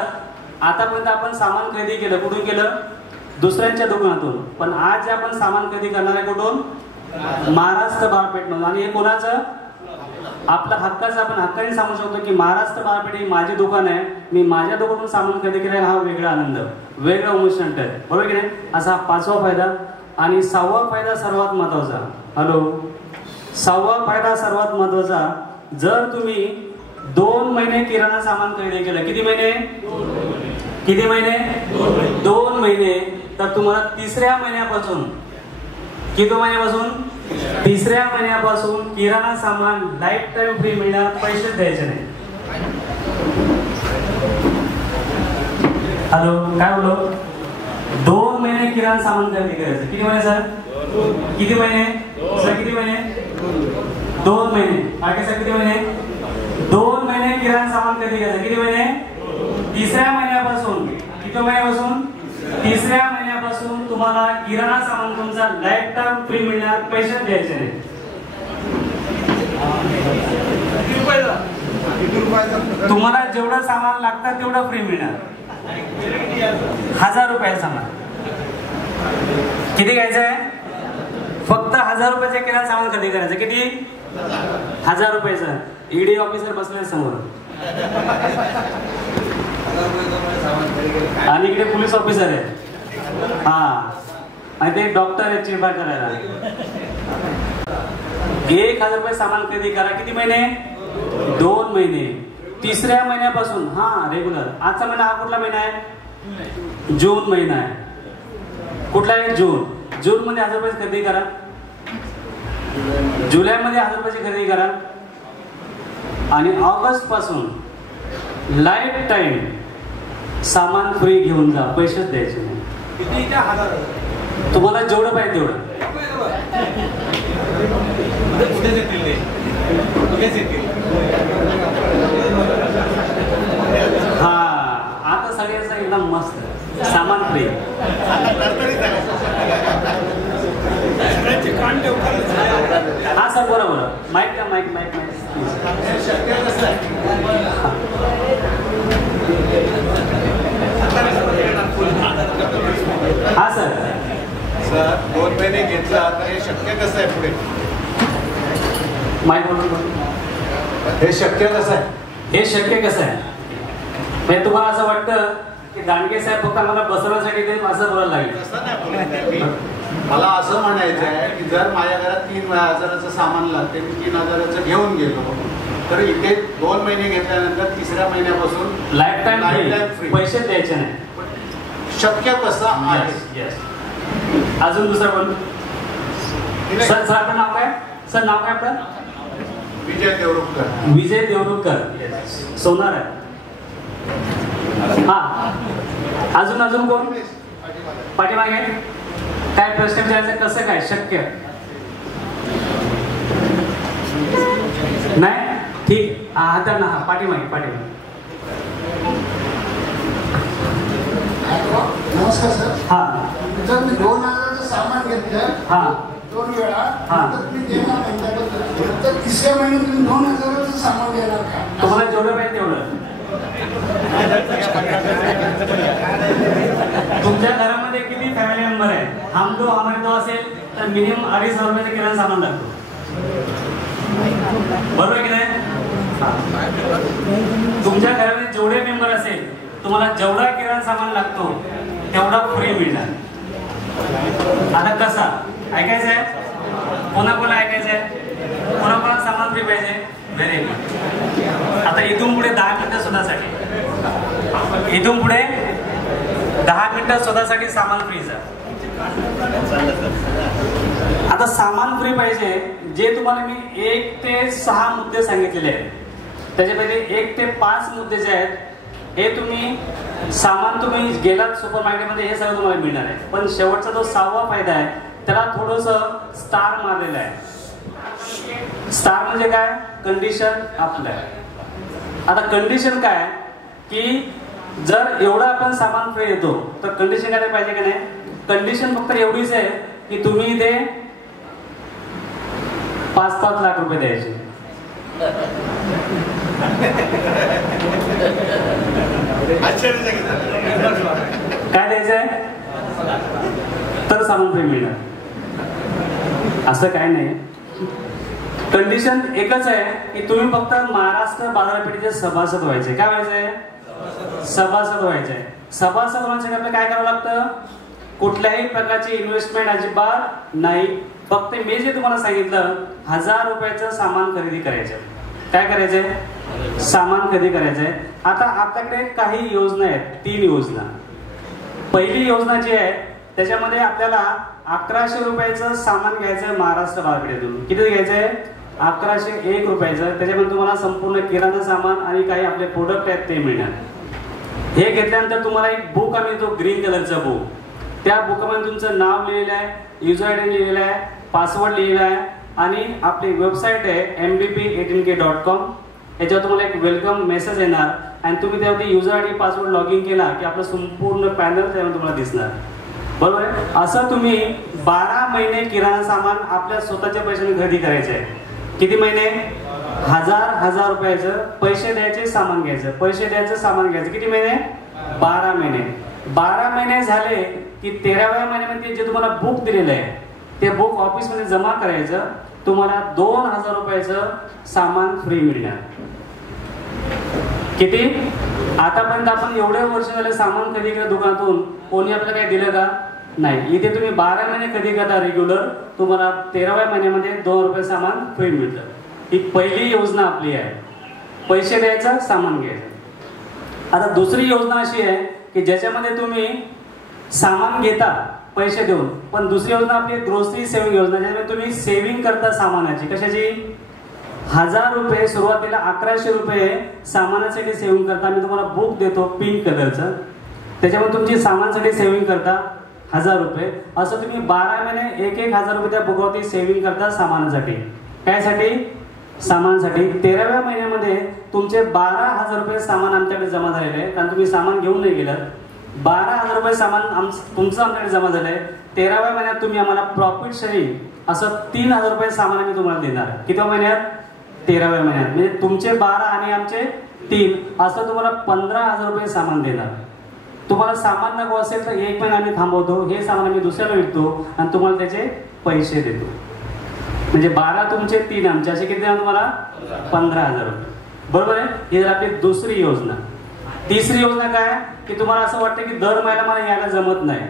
आतापर्यंत आपण सामान खरेदी केलं, कुठून केलं? दुसऱ्यांच्या दुकानातून, पण आज जे आपण सामान खरेदी करणार आहे कुठून? महाराष्ट्र बाजारपेठमधून. आणि हे कोणाचं? आपल्या हक्काचं. आपण हक्काने सांगू शकतो की महाराष्ट्र बाजारपेठ ही माझी दुकान आहे, मी माझ्या दुकानातून सामान खरेदी केलं, हा वेगळा आनंद, वेगळा इमोशनल आहे, बरोबर की नाही? असा हा 5वा फायदा. आणि 6वा फायदा सर्वात महत्त्वाचा. हॅलो, 6वा फायदा सर्वात महत्त्वाचा, जर तुम्ही 2 महिने किराणा सामान खरेदी केलं, किती महिने? किती महिने? 2 महिने. तर तुम्हाला 3ऱ्या महिन्यापासून, किती महिन्यापासून? 3ऱ्या महिन्यापासून किराणा सामान लाईफ टाइम फ्री मिळणार, पैसे द्यायचे नाही. हॅलो, काय बोललो? 2 महिने किराणा सामान खरेदी करायचं. किती महिने सर? किती महिने सर? किती महिने? 2 महिने. बाकी सर किती महिने? 2 महिने किराणा सामान खरेदी करायचं. किती महिने? 3ऱ्या महिन्यापासून. किती महिन्यापासून? 3ऱ्या महिन्यापासून तुम्हाला किराणा सामान तुमचा लाईफ टाइम फ्री मिळणार, पैसे द्यायचे नाही. तुम्हाला जेवढं सामान लागतं तेवढं फ्री मिळणार. 1,000 रुपयाचं सामान किती घ्यायचं आहे? फक्त 1,000 रुपयाचे किराणा सामान खरेदी करायचं. किती? 1,000 रुपयाचं. ईडी ऑफिसर बसले समोर आणि इकडे पोलीस ऑफिसर आहे, हा, आणि ते डॉक्टर आहे चिरफाड करायला. 1,000 रुपये सामान खरेदी करा. किती महिने? 2 महिने. 3ऱ्या महिन्यापासून, हा रेग्युलर. आजचा महिना हा कुठला महिना आहे? जून महिना आहे. कुठला आहे? जून. जून मध्ये 1,000 रुपये खरेदी करा. जुलैमध्ये 1,000 रुपयाची खरेदी करा. आणि ऑगस्ट पासून लाईफ टाइम सामान फ्री घेऊन जा, पैसेच द्यायचे नाही. तुम्हाला जेवढं पाहिजे तेवढं. हा, आता सगळ्याचं एकदम मस्त सामान फ्री. हा सर, बरोबर. माईक द्या, माईक माईक माईक. हा सर. सर, 2 महिने घेतला तर हे शक्य कसं आहे पुढे? माईक बोलून. हे शक्य कसं आहे? हे शक्य कसं आहे? म्हणजे तुम्हाला असं वाटतं की दांडगे साहेब फक्त मला बसवण्यासाठी ते असं बोलायला लागेल? असं नाही बोलत मी. मला असं म्हणायचं आहे की जर माझ्या घरात 3,000चं सामान लागते, मी 3,000चं घेऊन गेलो, तर इथे 2 महिने घेतल्यानंतर 3ऱ्या महिन्यापासून लाईफ टाइम फ्री, पैसे द्यायचे नाही. शक्य कसं आहे? अजून दुसरं बोल सर. सर आपलं नाव काय? सर नाव काय आपलं? विजय देवरुखकर. विजय देवरुखकर, सोनार आहे. हा, अजून कोण? पाठीमागे काय प्रश्न विचारायचं, कसं काय शक्य नाही? ठीक, हातात ना, पाठीमागे. नमस्कार सर. हा, जर मी 2000चं सामान घेतलं हा, 2 वेळा, हा. तर मी देणार नाही. तर तिसऱ्या महिन्यात तुम्ही 2000चं सामान देणार का? तुम्हाला जेवढं पाहिजे तेवढं. तुमच्या घरामध्ये किती फॅमिली मेंबर आहे? हमारे दो असेल तर मिनिमम 2,500 रुपयाचं किराणा सामान लागतो. बरोबर की नाही? तुमच्या घरामध्ये जेवढे मेंबर असेल तुम्हाला जेवढा किराणा सामान लागतो तेवढा फ्री मिळणार. आता कसा ऐकायचं आहे? कोणाकोणा ऐकायचं आहे? कोणाकोणा सामान फ्री पाहिजे? Very good. आता इथून पुढे 10 मिनिटं स्वतःसाठी, इथून पुढे 10 मिनिटं स्वतःसाठी सामान फ्रीचा. आता सामान फ्री पाहिजे, जे तुम्हाला मी 1 ते 6 मुद्दे सांगितलेले आहेत, त्याच्यापैकी 1 ते 5 मुद्दे जे आहेत हे तुम्ही सामान तुम्ही गेलात सुपर मार्केटमध्ये हे सगळं तुम्हाला मिळणार आहे. पण शेवटचा जो 6वा फायदा आहे त्याला थोडंसं स्टार मारलेलं आहे. स्टार म्हणजे काय? कंडिशन आपलं आहे. आता कंडिशन काय की जर एवढं आपण सामान फ्री देतो तर कंडिशन काय पाहिजे का नाही? कंडिशन फक्त एवढीच आहे की तुम्ही ते 5-5 लाख रुपये द्यायचे. काय द्यायचंय तर सामान फ्री मिळणार, असं काय नाही. कंडिशन एकच आहे की तुम्ही फक्त महाराष्ट्र बाजारपेठेचे सभासद व्हायचे. काय व्हायचंय? सभासद व्हायचंय. सभासद होण्यासाठी आपल्याला काय करावं लागतं? कुठल्याही प्रकारची इन्व्हेस्टमेंट अजिबात नाही. फक्त मी जे तुम्हाला सांगितलं 1000 रुपयाचं सामान खरेदी करायचं. काय करायचंय? सामान खरेदी करायचंय. आता आपल्याकडे काही योजना आहेत, 3 योजना. पहिली योजना जी आहे त्याच्यामध्ये आपल्याला 1100 रुपयाचं सामान घ्यायचं महाराष्ट्र बाजारपेठेतून. किती घ्यायचंय? 1101 रुपयाचं. त्याच्यामध्ये तुम्हाला संपूर्ण किराणा सामान आणि काही आपले प्रोडक्ट आहेत ते मिळणार. हे घेतल्यानंतर तुम्हाला एक बुक मिळतो, ग्रीन कलरचा बुक. त्या बुकमध्ये तुमचं नाव लिहिलेलं आहे, युजर आयडी लिहिलेलं आहे, पासवर्ड लिहिलेला आहे आणि आपली वेबसाईट आहे mbp18k.com. याच्यावर तुम्हाला एक वेलकम मेसेज येणार आणि तुम्ही त्यावरती user ID password log in केला की आपलं संपूर्ण पॅनल त्यामध्ये तुम्हाला दिसणार. बरोबर आहे? असं तुम्ही 12 महिने किराणा सामान आपल्या स्वतःच्या पैशाने खरेदी करायचे आहे. किती महिने? 1000 रुपयाचं पैसे द्यायचे, सामान घ्यायचं, पैसे द्यायचं, सामान घ्यायचं. किती महिने? 12 महिने. 12 महिने झाले की 13व्या महिन्यामध्ये जे तुम्हाला बुक दिलेलं आहे ते बुक ऑफिसमध्ये जमा करायचं. तुम्हाला 2000 रुपयाचं सामान फ्री मिळणार. किती? आतापर्यंत आपण एवढे वर्ष झाले सामान खरेदी केलं दुकानातून, कोणी आपल्याला काही दिलं का? नाही. इथे तुम्ही 12 महिने खरेदी करता रेग्युलर, तुम्हाला 13व्या महिन्यामध्ये 2 रुपये सामान फ्री मिळतं. ही पहिली योजना आपली आहे, पैसे द्यायचं, सामान घ्यायचं. आता दुसरी योजना अशी आहे की ज्याच्यामध्ये तुम्ही सामान घेता पैसे देऊन, पण दुसरी योजना आपली ग्रोसरी सेव्हिंग योजना, ज्याच्यामध्ये तुम्ही सेव्हिंग करता सामानाची. कशाची? 1000 रुपये सुरुवातीला 1100 रुपये सामानासाठी सेव्हिंग करता. मी तुम्हाला बुक देतो पिंक कलरचं, त्याच्यामध्ये तुमची सामानासाठी सेव्हिंग करता 1000 रुपये. असं तुम्ही 12 महिने 1,000 रुपये त्या बुकवरती सेव्हिंग करता सामानासाठी. कायसाठी? सामानासाठी. 13व्या महिन्यामध्ये तुमचे 12,000 रुपये सामान आमच्याकडे जमा झालेले आहे, कारण तुम्ही सामान घेऊन नाही गेलात. 12,000 रुपये सामान तुमचं आमच्याकडे जमा झालंय. 13व्या महिन्यात तुम्ही आम्हाला प्रॉफिट शेअरिंग असं 3,000 रुपये सामान आम्ही तुम्हाला देणार. किती महिन्यात? 13व्या महिन्यात. म्हणजे तुमचे 12 आणि आमचे 3 असं तुम्हाला 15,000 रुपये सामान देणार. तुम्हाला सामान नको असेल तर 1 महिना आम्ही थांबवतो, हे सामान आम्ही दुसऱ्याला विकतो आणि तुम्हाला त्याचे पैसे देतो. म्हणजे 12 तुमचे, 3 आमचे, असे किती देणार तुम्हाला? 15,000 रुपये. बरोबर आहे? ही आपली दुसरी योजना. तिसरी योजना काय की तुम्हाला असं वाटतं की दर महिन्याला मला यायला जमत नाही,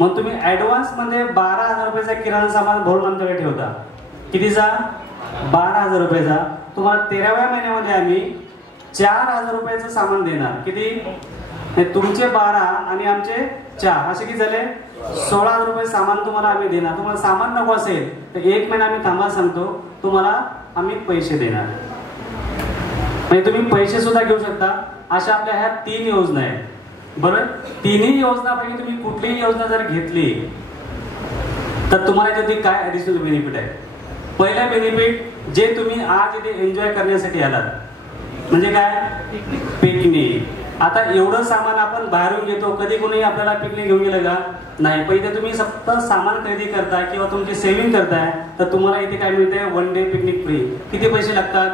मग तुम्ही ऍडव्हान्स मध्ये 12,000 रुपयाचा किराणा सामान भरून आमच्याकडे ठेवता. कितीचा? 12,000 रुपयाचा. तुम्हाला 13व्या महिन्यामध्ये आम्ही 4,000 रुपयाचं सामान देणार. किती? तुमचे 12 आणि आमचे 4 असे किती झाले? 16,000 रुपये सामान तुम्हाला आम्ही देणार. तुम्हाला सामान नको असेल तर 1 महिना आम्ही थांबा सांगतो, तुम्हाला आम्ही पैसे देणार. म्हणजे तुम्ही पैसे सुद्धा घेऊ शकता. अशा आपल्या ह्या 3 योजना आहेत. बरोबर. तिन्ही योजनापैकी तुम्ही कुठलीही योजना जर घेतली तर तुम्हाला त्याची काय ऍडिशनल बेनिफिट आहे. पहिला बेनिफिट जे तुम्ही आज इथे एन्जॉय करण्यासाठी आलात म्हणजे काय, पिकनिक. आता एवढं सामान आपण बाहेरून घेतो, कधी कोणी आपल्याला पिकनिक घेऊन गेलं का, नाही. पण इथे तुम्ही फक्त सामान खरेदी करताय किंवा तुमची सेव्हिंग करताय तर तुम्हाला इथे काय मिळते, 1 डे पिकनिक फ्री. किती पैसे लागतात,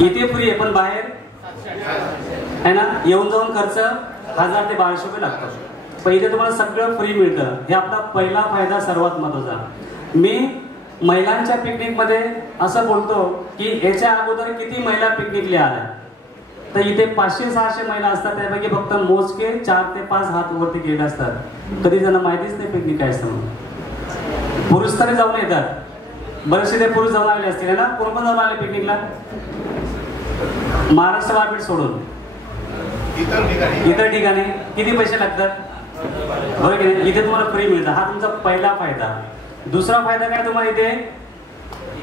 इथे फ्री आहे पण बाहेर आहे ना, येऊन जाऊन खर्च 1000 ते 1200 रुपये लागतात. पण इथे तुम्हाला सगळं फ्री मिळतं. हे आपला पहिला फायदा सर्वात महत्वाचा. मी महिलांच्या पिकनिक मध्ये असं बोलतो की याच्या अगोदर किती महिला पिकनिकला आल्या तर इथे 500-600 महिला असतात, त्यापैकी फक्त मोजके 4 ते 5 हात वरती गेले असतात. कधी त्यांना माहितीच नाही पिकनिक काय असतं म्हणून. पुरुष तरी जाऊन येतात, बरेचसे ते पुरुष जाऊन आले असतील ना. कोण पण जाऊन आले पिकनिकला, महाराष्ट्र विद्यापीठ सोडून इतर ठिकाणी किती पैसे लागतात, बरोबर की नाही. इथे तुम्हाला फ्री मिळतं. हा तुमचा पहिला फायदा. दुसरा फायदा काय, तुम्हाला इथे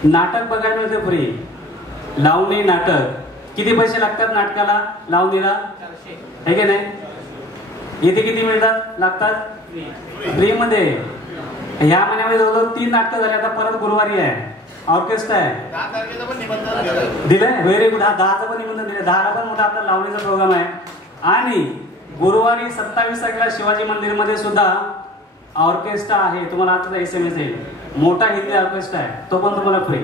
नाटक बघायला मिळते फ्री. लावणी नाटक किती पैसे लागतात नाटकाला, लावणीला, आहे की नाही. इथे किती मिळतात, लागतात फ्री मध्ये. ह्या महिन्यामध्ये जवळजवळ 3 नाटकं झाली. आता परत गुरुवारी आहे, ऑर्केस्ट्रा आहे, दिलंय. Very good. हा 10चं पण निबंधन दिले. 10ला पण मोठा आपला लावणीचा प्रोग्राम आहे. आणि गुरुवारी 27 तारखेला शिवाजी मंदिरमध्ये सुद्धा ऑर्केस्ट्रा आहे. तुम्हाला आता SMS येईल, मोठा हिंदी ऑर्केस्ट्रा आहे, तो पण तुम्हाला फ्री.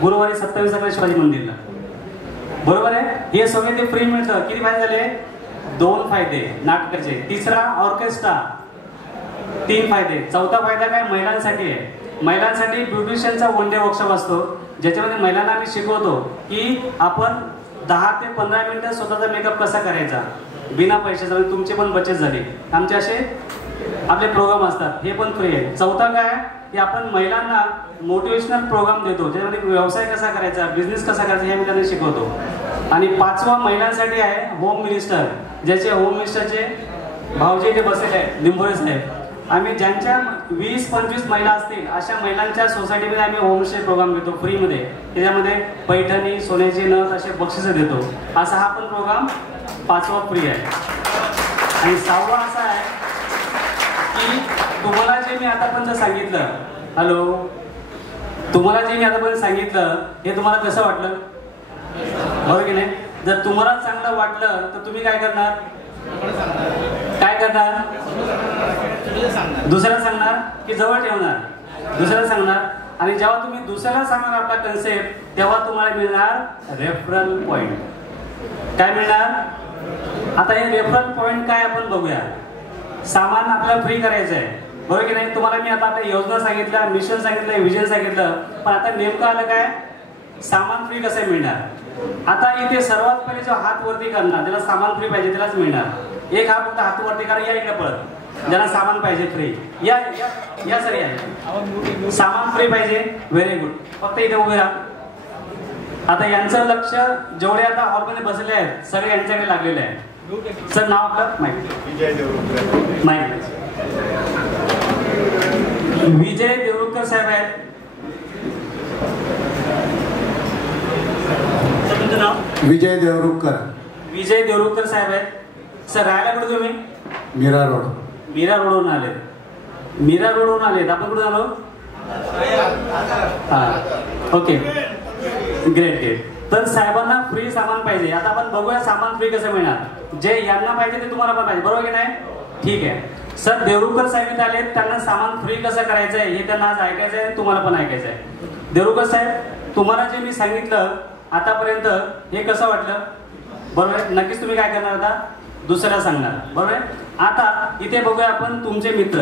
गुरुवारी 27 तारखेला शिवाजी मंदिरला, बरोबर आहे. हे सगळे ते फ्री मिळतं. किती फायदे झाले, 2 फायदे नाटकाचे. तिसरा ऑर्केस्ट्रा, 3 फायदे. चौथा फायदा काय, महिलांसाठी आहे. महिलांसाठी ब्युटिशियनचा 1 डे वर्कशॉप असतो, ज्याच्यामध्ये महिलांना आम्ही शिकवतो की आपण 10 ते 15 मिनिटं स्वतःचा मेकअप कसा करायचा बिना पैशाचा. तुमची पण बचत झाली. आमचे असे आपले प्रोग्राम असतात, हे पण फ्री आहे. चौथा काय की आपण महिलांना मोटिवेशनल प्रोग्राम देतो, ज्यामध्ये व्यवसाय कसा करायचा, बिझनेस कसा करायचा हे मी त्यांना शिकवतो. आणि 5वा महिलांसाठी आहे होम मिनिस्टर, ज्याचे होम मिनिस्टरचे भाऊजी इथे बसलेले आहेत, निंभोळे साहेब. आम्ही ज्यांच्या 20-25 महिला असतील अशा महिलांच्या सोसायटीमध्ये आम्ही होमस्टे प्रोग्राम घेतो फ्रीमध्ये. त्याच्यामध्ये पैठणी, सोन्याची नथ असे बक्षिसं देतो. असा हा पण प्रोग्राम 5वा फ्री आहे. आणि 6वा असा आहे की तुम्हाला जे मी आतापर्यंत सांगितलं, हॅलो, तुम्हाला जे मी आतापर्यंत सांगितलं हे तुम्हाला कसं वाटलं, बरोबर की नाही. जर तुम्हाला चांगलं वाटलं तर तुम्ही काय करणार, काय करणार, दुसऱ्याला सांगणार की जवळ ठेवणार, दुसऱ्याला सांगणार. आणि जेव्हा तुम्ही दुसऱ्याला सांगणार आपला कन्सेप्ट, तेव्हा तुम्हाला मिळणार रेफरल पॉइंट. काय मिळणार, आता हे रेफरल पॉइंट काय आपण बघूया. सामान आपल्याला फ्री करायचं आहे, बरोबर की नाही. तुम्हाला मी आता आपल्या योजना सांगितल्या, मिशन सांगितलं, विजन सांगितलं, पण आता नेमकं आलं काय, सामान फ्री कसं मिळणार. आता इथे सर्वात पहिले जो हात वरती करणार, ज्याला सामान फ्री पाहिजे त्यालाच मिळणार. एक हात फक्त हात वरती करा, या इकडे पळत, ज्याला सामान पाहिजे फ्री, या या सर, या सामान फ्री पाहिजे, व्हेरी गुड, फक्त इथे उभे राहा. आता यांचं लक्ष जेवढे आता हॉलमध्ये बसले आहेत सगळे यांच्याकडे लागलेले आहे. सर नाव आपलं, माहिती, विजय देवरुखकर साहेब आहेत. तुमचं नाव, विजय देवरुखकर. विजय देवरुखकर साहेब आहेत. सर राहायला कुठे तुम्ही, मीरा रोड. मीरा रोडवरून आले, मीरा रोडवरून आलेत. आपण कुठे आलो, हा, ओके, ग्रेट ग्रेट. तर साहेबांना फ्री सामान पाहिजे. आता आपण बघूया सामान फ्री कसं मिळणार. जे यांना पाहिजे ते तुम्हाला पण पाहिजे, बरोबर की नाही. ठीक आहे. सर देवरुखकर साहेब इथे आलेत, त्यांना सामान फ्री कसं करायचं आहे हे त्यांना आज ऐकायचं आहे, तुम्हाला पण ऐकायचं आहे. देवरुखकर साहेब, तुम्हाला जे मी सांगितलं आतापर्यंत हे कसं वाटलं, बरोबर आहे. नक्कीच तुम्ही काय करणार आता, दुसऱ्याला सांगणार, बरोबर आहे. आता इथे बघूया आपण तुमचे मित्र,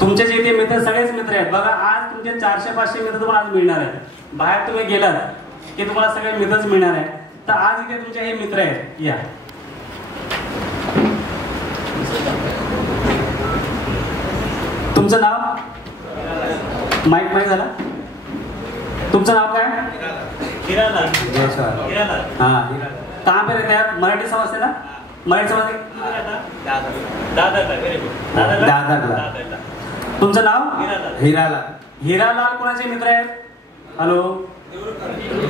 तुमचे जे इथे मित्र सगळेच मित्र आहेत बघा. आज तुमचे 400-500 मित्र तुम्हाला आज मिळणार आहेत. बाहेर तुम्ही गेलात की तुम्हाला सगळे मित्रच मिळणार आहेत. तर आज इथे तुमचे हे मित्र आहेत. या, तुमचं नाव, माईक माईक झाला, तुमचं नाव काय, हिरालाल. हिरालाल, हाँ. कहाँ पे रहते हैं, मराठी समझते ना, मराठी समझते, दादरला. तुमचं नाव, हिरालाल. हिरालाल कोणाचे मित्र आहेत, हॅलो,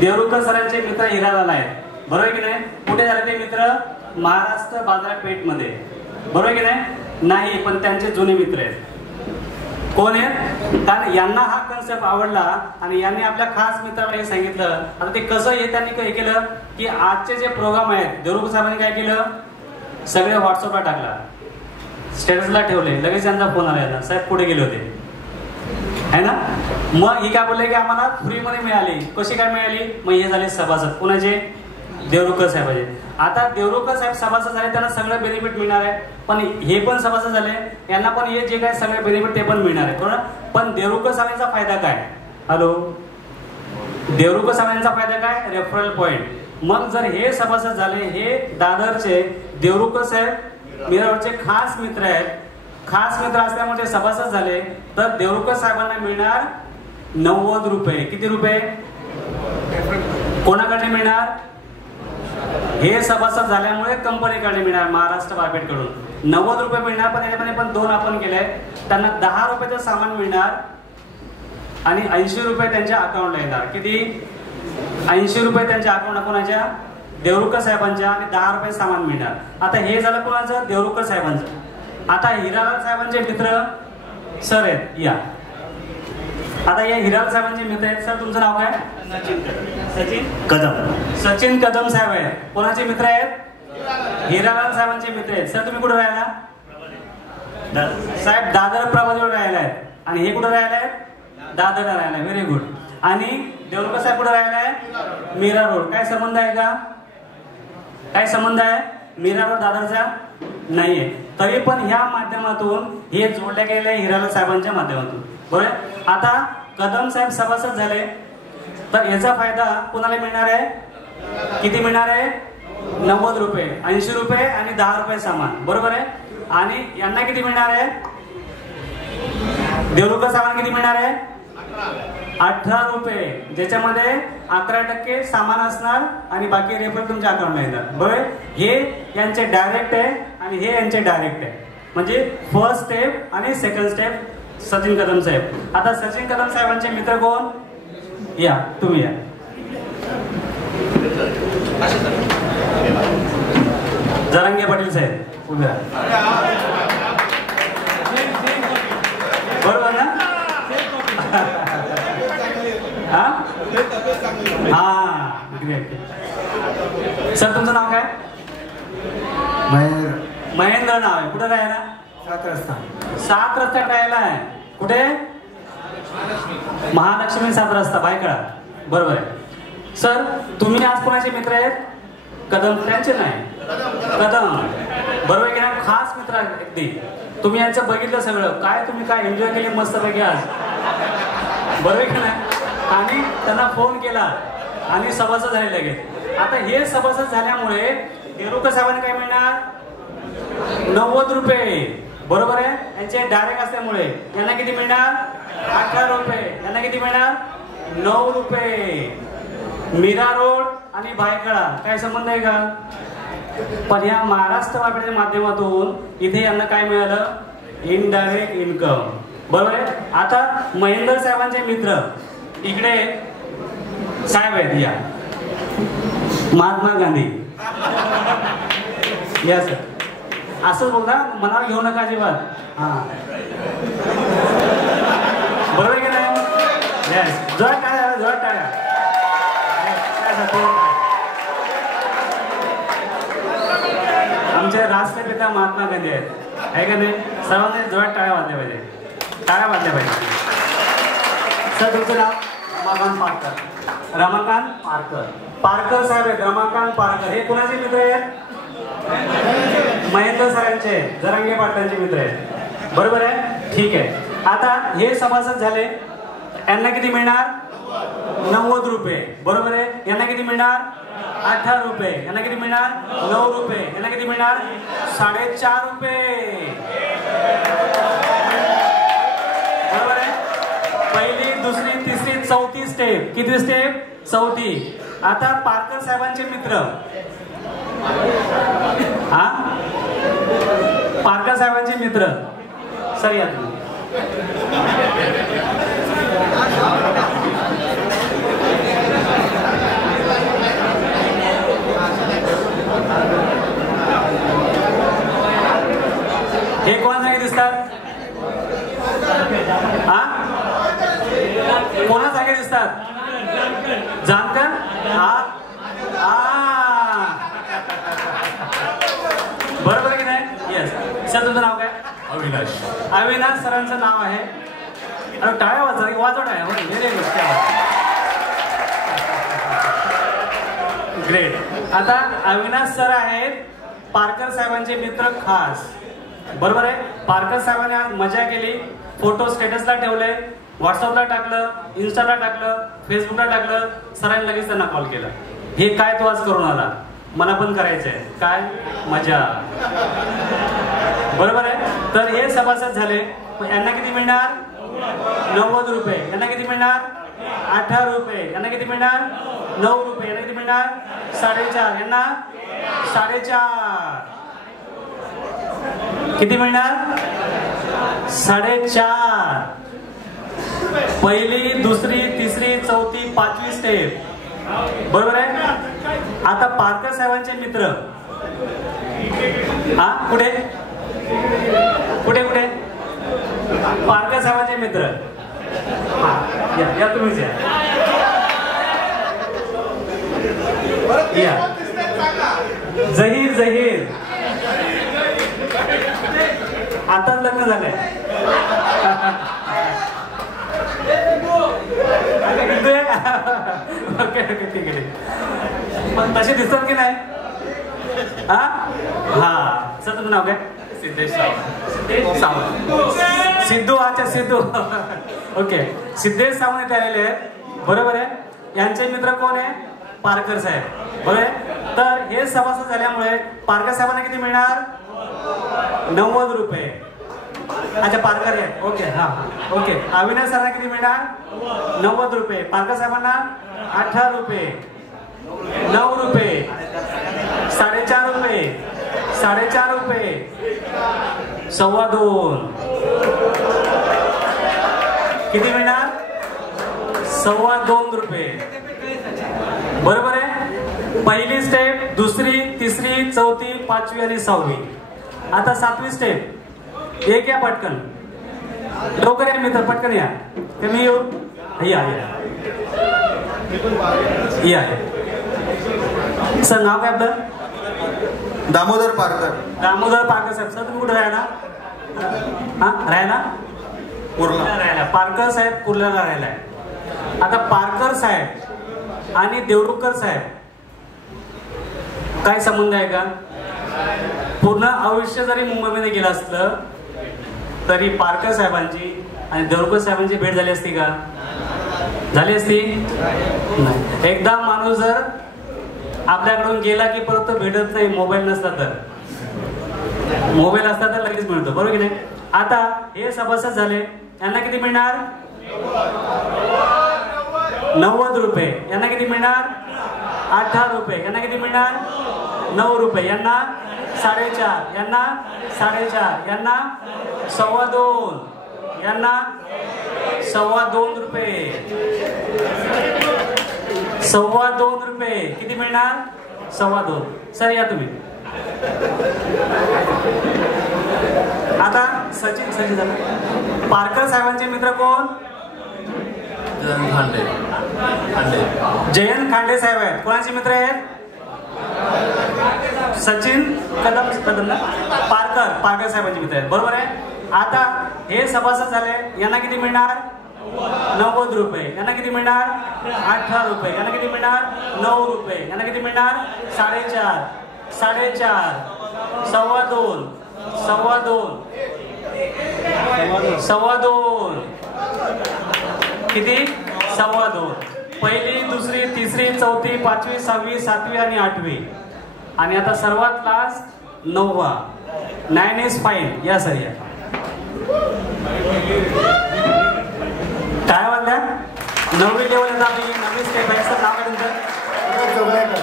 देवरुखकर सरांचे मित्र हिरालाल आहेत. बरोबर आहे की नाही? कुठे झाले ते मित्र? महाराष्ट्र बाजारपेठमध्ये, बरोबर आहे की नाही? नाही, पण त्यांचे जुने मित्र आहेत. कोण आहेत? कारण यांना हा कन्सेप्ट आवडला आणि यांनी आपल्या खास मित्राला हे सांगितलं. आता ते कसं हे त्यांनी काय केलं की आजचे जे प्रोग्राम आहेत देवरुख साहेबांनी काय केलं, सगळे व्हॉट्सअपला टाकला, स्टेटसला ठेवले. लगेच त्यांचा फोन आला, साहेब पुढे गेले होते है ना. मग ही काय बोलले की आम्हाला फ्रीमध्ये मिळाली. कशी काय मिळाली? मग हे झाले सभासद. कोणाचे? देवरुखकर साहेबाचे. आता देवरुखकर साहेब सभासद झाले, त्यांना सगळं बेनिफिट मिळणार आहे. पण हे पण सभासद झाले, यांना पण हे जे काय सगळे बेनिफिट ते पण मिळणार आहे, बरोबर. पण देवरुखकर साहेबांचा फायदा काय? हॅलो, देवरुखकर साहेबांचा फायदा काय? Referral point. मग जर हे सभासद झाले, हे दादरचे देवरुखकर साहेब मीरारोडचे खास मित्र आहेत, खास मित्र असल्यामुळे सभासद झाले, तर देवरुखकर साहेबांना मिळणार 90 रुपये. किती रुपये? कोणाकडे मिळणार? हे सभासद झाल्यामुळे कंपनीकडे मिळणार, महाराष्ट्र बाजारपेठकडून 90 रुपये मिळणार. पण याच्यामध्ये पण दोन आपण केले. त्यांना 10 रुपयाचं सामान मिळणार आणि 80 रुपये त्यांच्या अकाउंटला येणार. किती? 80 रुपये त्यांच्या अकाउंटला, कोणाच्या? देवरुखकर साहेबांच्या. आणि 10 रुपये सामान मिळणार. आता हे झालं कोणाचं? देवरुखकर साहेबांचं. आता हिरालाल साहेबांचे मित्र सर आहेत या. आता या हिरालाल साहेबांचे मित्र आहेत. सर तुमचं नाव काय? सचिन कदम. सचिन कदम साहेब आहेत. कोणाचे मित्र आहेत? हिरालाल साहेबांचे मित्र आहेत. सर तुम्ही कुठे राहिला? साहेब दादर प्रभादेवर राहिला आहेत. आणि हे कुठे राहिला आहेत? दादरला राहिला. Very good. आणि देवरुखकर साहेब कुठे राहिला आहे? मीरा रोड. काय संबंध आहे का? काय संबंध आहे मीरा रोड दादरचा? नाहीये. तरी पण ह्या माध्यमातून हे जोडले गेले हिरालाल साहेबांच्या माध्यमातून, बरोबर. आता कदम साहेब सभासद झाले, तर याचा फायदा कोणाला मिळणार आहे? किती मिळणार आहे? 90 रुपये, 80 रुपये आणि 10 रुपये सामान, बरोबर आहे. आणि यांना किती मिळणार आहे? देवरुखकर साहेबांना किती मिळणार आहे? 18 रुपये, ज्याच्यामध्ये 11% सामान असणार आणि बाकी रेफर तुमच्या अकाउंटला येणार, बरोबर. हे यांचे डायरेक्ट आहे आणि हे यांचे डायरेक्ट आहे. म्हणजे फर्स्ट स्टेप आणि सेकंड स्टेप सचिन कदम साहेब. आता सचिन कदम साहेबांचे मित्र कोण? या तुम्ही या. जरांगे पाटील साहेब उभे राहा. बरोबर ना? सर तुमचं नाव काय? महेंद्र नाव आहे. कुठे राहायला? 7 रस्ता. 7 रस्त्यात राहायला आहे. कुठे? महालक्ष्मी 7 रस्ता बायकडा, बरोबर आहे. सर तुम्ही आज कोणाचे मित्र आहेत? कदम. त्यांचे नाही, कदम, बरोबर आहे की नाही? खास मित्र आहेत अगदी. तुम्ही यांचं बघितलं सगळं काय, तुम्ही काय एन्जॉय केले मस्त पैकी आज, बरोबर की नाही? आणि त्यांना फोन केला आणि सभासद झाले लगेच. आता हे सभासद झाल्यामुळे देवरुखकर साहेबांना काय मिळणार? 90 रुपये, बरोबर आहे. यांचे डायरेक्ट असल्यामुळे यांना किती मिळणार? 18 रुपये. यांना किती मिळणार? 9 रुपये. मीरा रोड आणि भायखळा काय संबंध आहे का? पण या महाराष्ट्र बाजारपेठेच्या माध्यमातून इथे यांना काय मिळालं? इनडायरेक्ट इन्कम, बरोबर आहे. आता महेंद्र साहेबांचे मित्र इकडे साहेब आहेत या. महात्मा गांधी या सर. असंच बोलता, मनावर घेऊ नका अजिबात. हा बरोबर की नाही? येस. जोर टाळ्या, जोर टाळ्या. आमचे राष्ट्रपिता महात्मा गांधी आहेत, आहे का नाही? सर्वांनी जोरात टाळ्या वाजल्या पाहिजे, टाळ्या वाजल्या पाहिजे. सर तुमचं नाव? रमाकांत पारकर. रमाकांत पारकर. पारकर साहेब आहेत, रमाकांत पारकर. हे कोणाचे मित्र आहेत? महेंद्र सरांचे, जरांगे पाटलांचे मित्र आहेत, बरोबर आहे. ठीक आहे. आता हे सभासद झाले, यांना किती मिळणार? 90 रुपये, बरोबर आहे. यांना किती मिळणार? 18 रुपये. यांना किती मिळणार? 9 रुपये. यांना किती मिळणार? 4.5 रुपये, बरोबर आहे. पहिली, दुसरी, तिसरी, चौथी स्टेप. किती स्टेप? चौथी. आता पारकर साहेबांचे मित्र, हा पारकर साहेबांचे मित्र सर या तुम्ही. हे कोणासारखे दिसतात? हा, कोणासारखे दिसतात? जानकर? बरोबर की नाही? येस. सर तुमचं नाव काय? अविनाश. अविनाश सरांचं नाव आहे. अरे टाळ्या वाजवत आहे. Very good. ग्रेट. आता अविनाश सर आहेत पारकर साहेबांचे मित्र खास. बरोबर आहे. पारकर साहेबांनी आज मजा केली. फोटो स्टेटसला ठेवले, व्हॉट्सअपला टाकलं, इन्स्टाला टाकलं, फेसबुकला टाकलं. सरांनी लगेच त्यांना कॉल केला. हे काय तू आज करून आला? मला पण करायचंय. काय मजा. बरोबर आहे. तर हे सभासद झाले. यांना किती मिळणार? 90 रुपये. यांना किती मिळणार? 18 रुपये. यांना किती मिळणार? 9 रुपये. यांना किती मिळणार? 4.5. यांना 4.5. किती मिळणार? 4.5. पहिली, दुसरी, तिसरी, चौथी, 5वी स्टेप. बरोबर आहे. आता पारकर साहेबांचे मित्र हा कुठे कुठे कुठे? पारकर साहेबांचे मित्र या तुम्हीच या. जहीर जहीर आताच लग्न झालंय. ओके ओके ठीक आहे. पण तसे दिसतात की नाही? हा हा. सर तुमचं नाव काय? सिद्धेश सावंत. सिद्धेश सावंत. सिद्धू. अच्छा सिद्धू. ओके. सिद्धेश सावंत इथे आलेले आहेत. बरोबर आहे. यांचे मित्र कोण आहे? पारकर साहेब. बरोबर आहे. तर हे सभासद झाल्यामुळे पारकर साहेबांना किती मिळणार? 90 रुपये. अच्छा पारकर आहे. ओके हा ओके. अविनाश सरांना किती मिळणार? 90 रुपये. पारकर साहेबांना 18 रुपये. 9 रुपये. 4.5 रुपये. 4.5 रुपये. 2.25. किती मिळणार? 2.25 रुपये. बरोबर आहे. पहिली स्टेप, दुसरी, तिसरी, चौथी, 5वी आणि 6वी. आता 7वी स्टेप. एक या पटकन लवकर या मित्र. पटकन या. कमी येऊ. या या. सर नाव काय आपलं? दामोदर पारकर. दामोदर पारकर साहेब. सर तुम्ही कुठे राहायला? हा राहायला कुर्ला. राहायला. पारकर साहेब कुर्ल्याला राहायला आहे. आता पारकर साहेब आणि देवरुखकर साहेब काय संबंध आहे का? पूर्ण आयुष्य जरी मुंबईमध्ये गेलं असलं तरी पारकर साहेबांची आणि देवरुखकर साहेबांची भेट झाली असती का? झाली असती नाही. एकदा माणूस जर आपल्याकडून गेला की परत तो भेटत नाही. मोबाईल नसता तर. मोबाईल असता तर लगेच मिळतो. बरोबर की नाही? आता हे सभासद झाले. यांना किती मिळणार? 90 रुपये. यांना किती मिळणार? 18 रुपये. यांना किती मिळणार? 9 रुपये. यांना 4.5. यांना 4.5. यांना 2.25. यांना 2.25 रुपये. 2.25 रुपये. किती मिळणार? 2.25. सर या तुम्ही. आता सचिन सचिन पारकर साहेबांचे मित्र कोण? जयंत खांडे. जयंत खांडे साहेब आहेत. कोणाचे मित्र आहेत? सचिन कदम कदम ना पारकर साहेबांचे मित्र आहेत. बरोबर आहे. आता हे सभासद झाले. यांना किती मिळणार? 90 रुपये. यांना किती मिळणार? 18 रुपये. यांना किती मिळणार? 9 रुपये. यांना किती मिळणार? 4.5. 4.5. 2.25. 2.25. किती? 2.25. पहिली, दुसरी, तिसरी, चौथी, 5वी, 6वी, 7वी आणि 8वी. आणि आता सर्वात लास्ट 9वा. 9 is fine. या सर या. काय म्हणल्या? 9वी लेवल आपली 9वी स्टेप आहे. सर नाव काय तुमचं? जोगळेकर.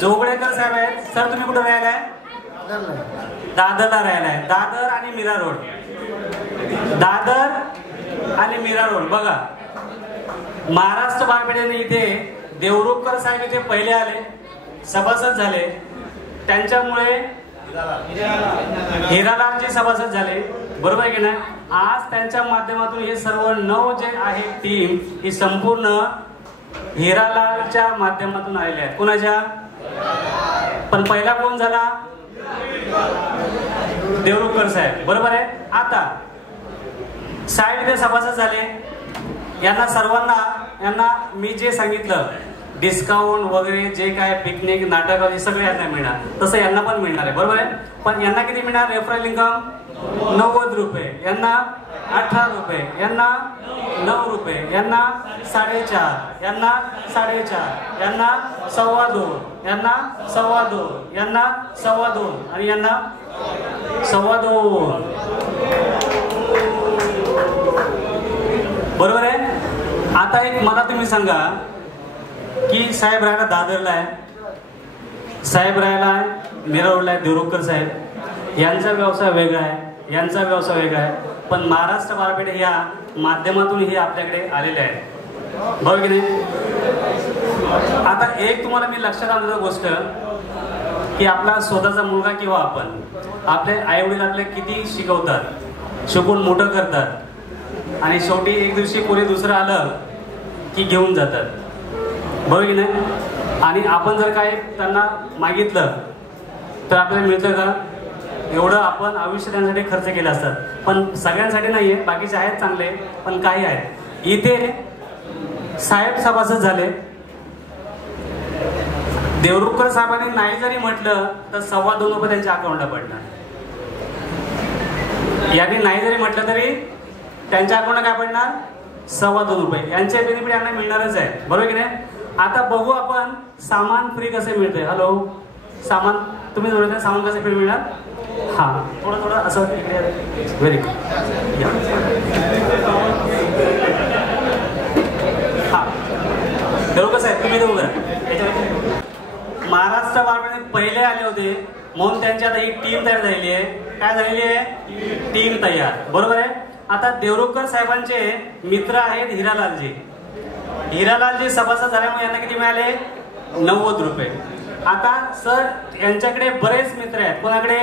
जोगळेकर साहेब आहेत. सर तुम्ही कुठे राहिलाय? दादरला राहिलाय. दादर आणि मीरा रोड. दादर आणि मीरा रोड. बघा महाराष्ट्र बारपेठेने इथे देवरुखकर साहेब इथे पहिले आले, सभासद झाले. त्यांच्यामुळे हिरालालचे सभासद झाले, बरोबर आहे की नाही? आज त्यांच्या माध्यमातून हे सर्व 9 जे आहे टीम ही संपूर्ण हिरालालच्या माध्यमातून आलेले आहेत. कोणाच्या? पण पहिला कोण झाला? देवरुखकर साहेब, बरोबर आहे. आता साहेब इथे सभासद झाले. यांना सर्वांना मी जे सांगितलं डिस्काउंट वगैरे जे काय पिकनिक नाटक वगैरे सगळे यांना मिळणार, तसं यांना पण मिळणार आहे, बरोबर आहे. पण यांना किती मिळणार? रेफरल इन्कम 90 रुपये, यांना 18 रुपये, यांना 9 रुपये, यांना 4.5, यांना 4.5, यांना 2.25, यांना 2.25, यांना 2.25 आणि यांना 2.25. बरोबर आहे. आता एक मला तुम्ही सांगा की साहेब राहायला दादरला आहे, साहेब राहायला आहे मिरवला आहे देवरुखकर साहेब, यांचा व्यवसाय वेगळा आहे, यांचा व्यवसाय वेगळा आहे. पण महाराष्ट्र बाजारपेठ या माध्यमातून हे आपल्याकडे आलेले आहे, बरोबर की नाही? आता एक तुम्हाला मी लक्षात आणलं गोष्ट की आपला स्वतःचा मुलगा किंवा आपण आपले आई वडील आपले किती शिकवतात, शिकून मोठं करतात आणि शेवटी एक दिवशी कोणी दुसरं आलं की घेऊन जातात, बरोबर की नाही? आणि आपण जर काय त्यांना मागितलं तर आपल्याला मिळतं का? एवढं आपण आयुष्य त्यांसाठी खर्च केले असतात. पण सगळ्यांसाठी नाहीये, बाकीचे आहेत चांगले, पण काही आहेत. इथे साहेब सभासद झाले. देवरुखकर साहेबांनी नाही जरी म्हटलं तर 2.25 रुपये त्यांच्या अकाउंटला पडणार. यांनी नाही जरी म्हटलं तरी त्यांच्या अकाउंटला काय पडणार? 2.25 रुपये. यांचे बेनिफिट यांना मिळणारच आहे, बरोबर की नाही? आता बघू आपण सामान फ्री कसे मिळते. हॅलो, सामान तुम्ही जोडले सामान कसे फ्री मिळणार? हा, थोडं असं व्हेरी गुड. हा, देवरुखकर साहेब तुम्ही देऊ करा. महाराष्ट्र बाजारपेठेत पहिले आले होते म्हणून त्यांची आता ही टीम तयार झालेली आहे. काय झालेली आहे? टीम तयार, बरोबर आहे. आता देवरुखकर साहेबांचे मित्र आहेत हिरालालजी. हिरालालजी सभासद झाल्यामुळे यांना किती मिळाले? 90 रुपये. आता सर यांच्याकडे बरेच मित्र आहेत. कोणाकडे?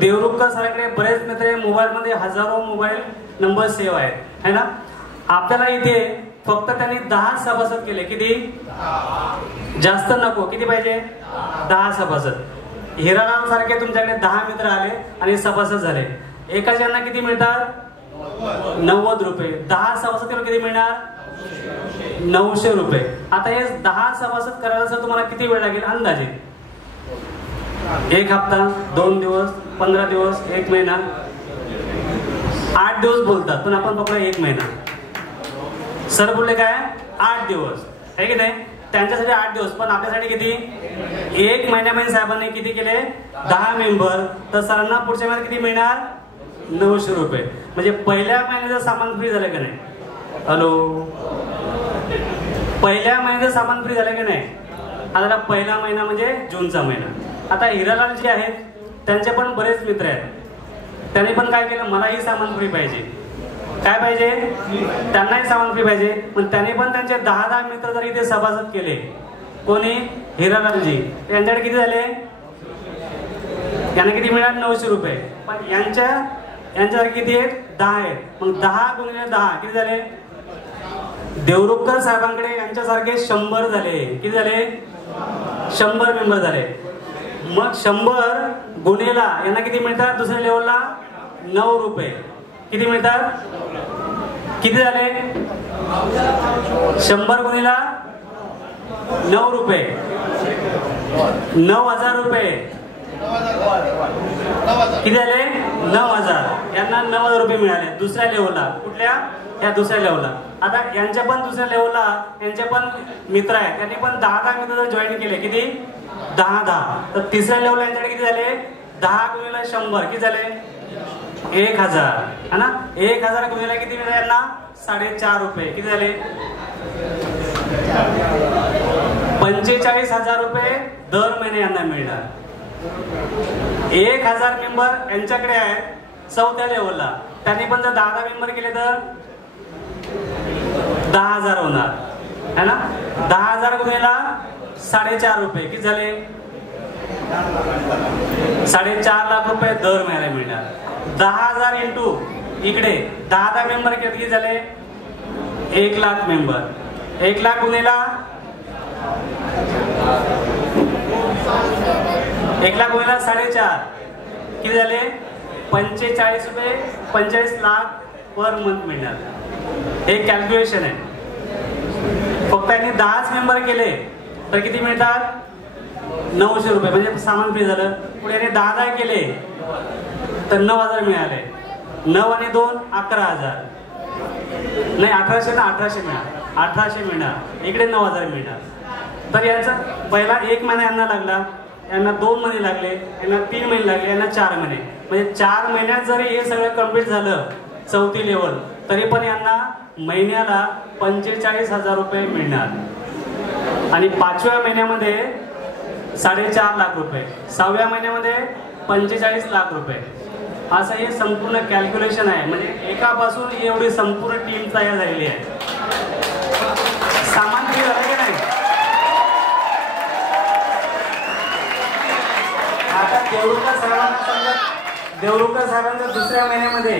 देवरुखकर सरांकडे बरेच मित्र आहे. मोबाईलमध्ये हजारो मोबाईल नंबर सेव्ह आहेत, है ना? आपल्याला इथे फक्त त्यांनी 10 सभासद केले. किती? जास्त नको. किती पाहिजे? 10 सभासद. हिरालाल सारखे तुमच्याकडे 10 मित्र आले आणि सभासद झाले. एका ज्यांना किती मिळतात? 90 रुपये. 10 सभासद केलं किती मिळणार? 900 रुपये. आता हे 10 सभासद करायला सर तुम्हाला किती वेळ लागेल अंदाजे? 1 हप्ता, 2 दिवस, 15 दिवस, 1 महिना? 8 दिवस बोलतात पण आपण पकडा 1 महिना. सर बोलले काय? 8 दिवस, आहे की नाही? त्यांच्यासाठी 8 दिवस, पण आपल्यासाठी किती? 1 महिन्यामध्ये साहेबांनी किती केले? 10 मेंबर. तर सरांना पुढच्या महिन्यात किती मिळणार? 900 रुपये. म्हणजे पहिल्या महिन्याचं सामान फ्री झालं का नाही? हॅलो, पहिल्या महिन्याचं सामान फ्री झालं का नाही? आता पहिला महिना म्हणजे जूनचा महिना. आता हिरालाल जे आहेत त्यांचे पण बरेच मित्र आहेत. त्यांनी पण काय केलं? मलाही सामान फ्री पाहिजे. काय पाहिजे? त्यांनाही सामान फ्री पाहिजे. पण त्यांनी पण त्यांचे 10 मित्र जर इथे सभासद केले. कोणी? हिरालालजी. यांच्याकडे किती झाले? यांना किती मिळाले? 900 रुपये. पण यांच्याकडे किती आहेत? 10 आहेत. मग 10 गुणिले 10 किती झाले? देवरुखकर साहेबांकडे यांच्यासारखे 100 झाले. किती झाले? 100 मेंबर झाले. मग 100 गुणेला यांना किती मिळतात? दुसऱ्या लेवलला 9 रुपये. किती मिळतात? किती झाले? 100 गुणेला 9 रुपये, 9,000 रुपये. किती झाले? 9,000. यांना 9,000 रुपये मिळाले दुसऱ्या लेवलला. कुठल्या? या दुसऱ्या लेवलला. आता यांच्या पण दुसऱ्या लेवलला यांचे पण मित्र आहेत. त्यांनी पण 10 मित्र जर जॉईन केले. किती? 10. तर तिसऱ्या लेवलला यांच्याकडे किती झाले? 10 गुणिले 100 किती झाले? 1,000, है ना? 1,000 गुणिले किती मिळाले यांना? 4.5 रुपये. किती झाले? 45,000 रुपये दर महिने यांना मिळणार. 1,000 मेंबर यांच्याकडे आहेत 4थ्या लेवलला. त्यांनी पण जर 10 मेंबर केले तर 10,000 होणार, है ना? 10,000 गुणिले 4.5 रुपये किती झाले? 4.5 लाख रुपये दर महिन्याला मिळणार. 10,000 इंटू इकडे 10 मेंबर किती झाले? 1 लाख मेंबर. 1 लाख गुणेला 4.5 किती झाले? 45 रुपये 45 लाख पर मंथ मिळणार. हे कॅल्क्युलेशन आहे. फक्त यांनी 10च मेंबर केले तर किती मिळतात? 900 रुपये म्हणजे सामान फ्री झालं. पुढे याने 10 केले तर 9,000 मिळाले. 9 आणि 2 11,000. नाही 1800 ना 1800 मिळणार. इकडे 9,000 मिळणार. तर याचा पहिला 1 महिना यांना लागला, यांना 2 महिने लागले, यांना 3 महिने लागले, यांना 4 महिने. म्हणजे 4 महिन्यात जरी हे सगळं कम्प्लीट झालं 4थी लेवल तरी पण यांना महिन्याला 45,000 रुपये मिळणार. आणि 5व्या महिन्यामध्ये 4.5 लाख रुपये, 6व्या महिन्यामध्ये 45 लाख रुपये. असं हे संपूर्ण कॅल्क्युलेशन आहे. म्हणजे एकापासून एवढी संपूर्ण टीम तयार झालेली आहे. सामान फ्री झालं की नाही? आता देवरुखकर साहेबांच्या दुसऱ्या महिन्यामध्ये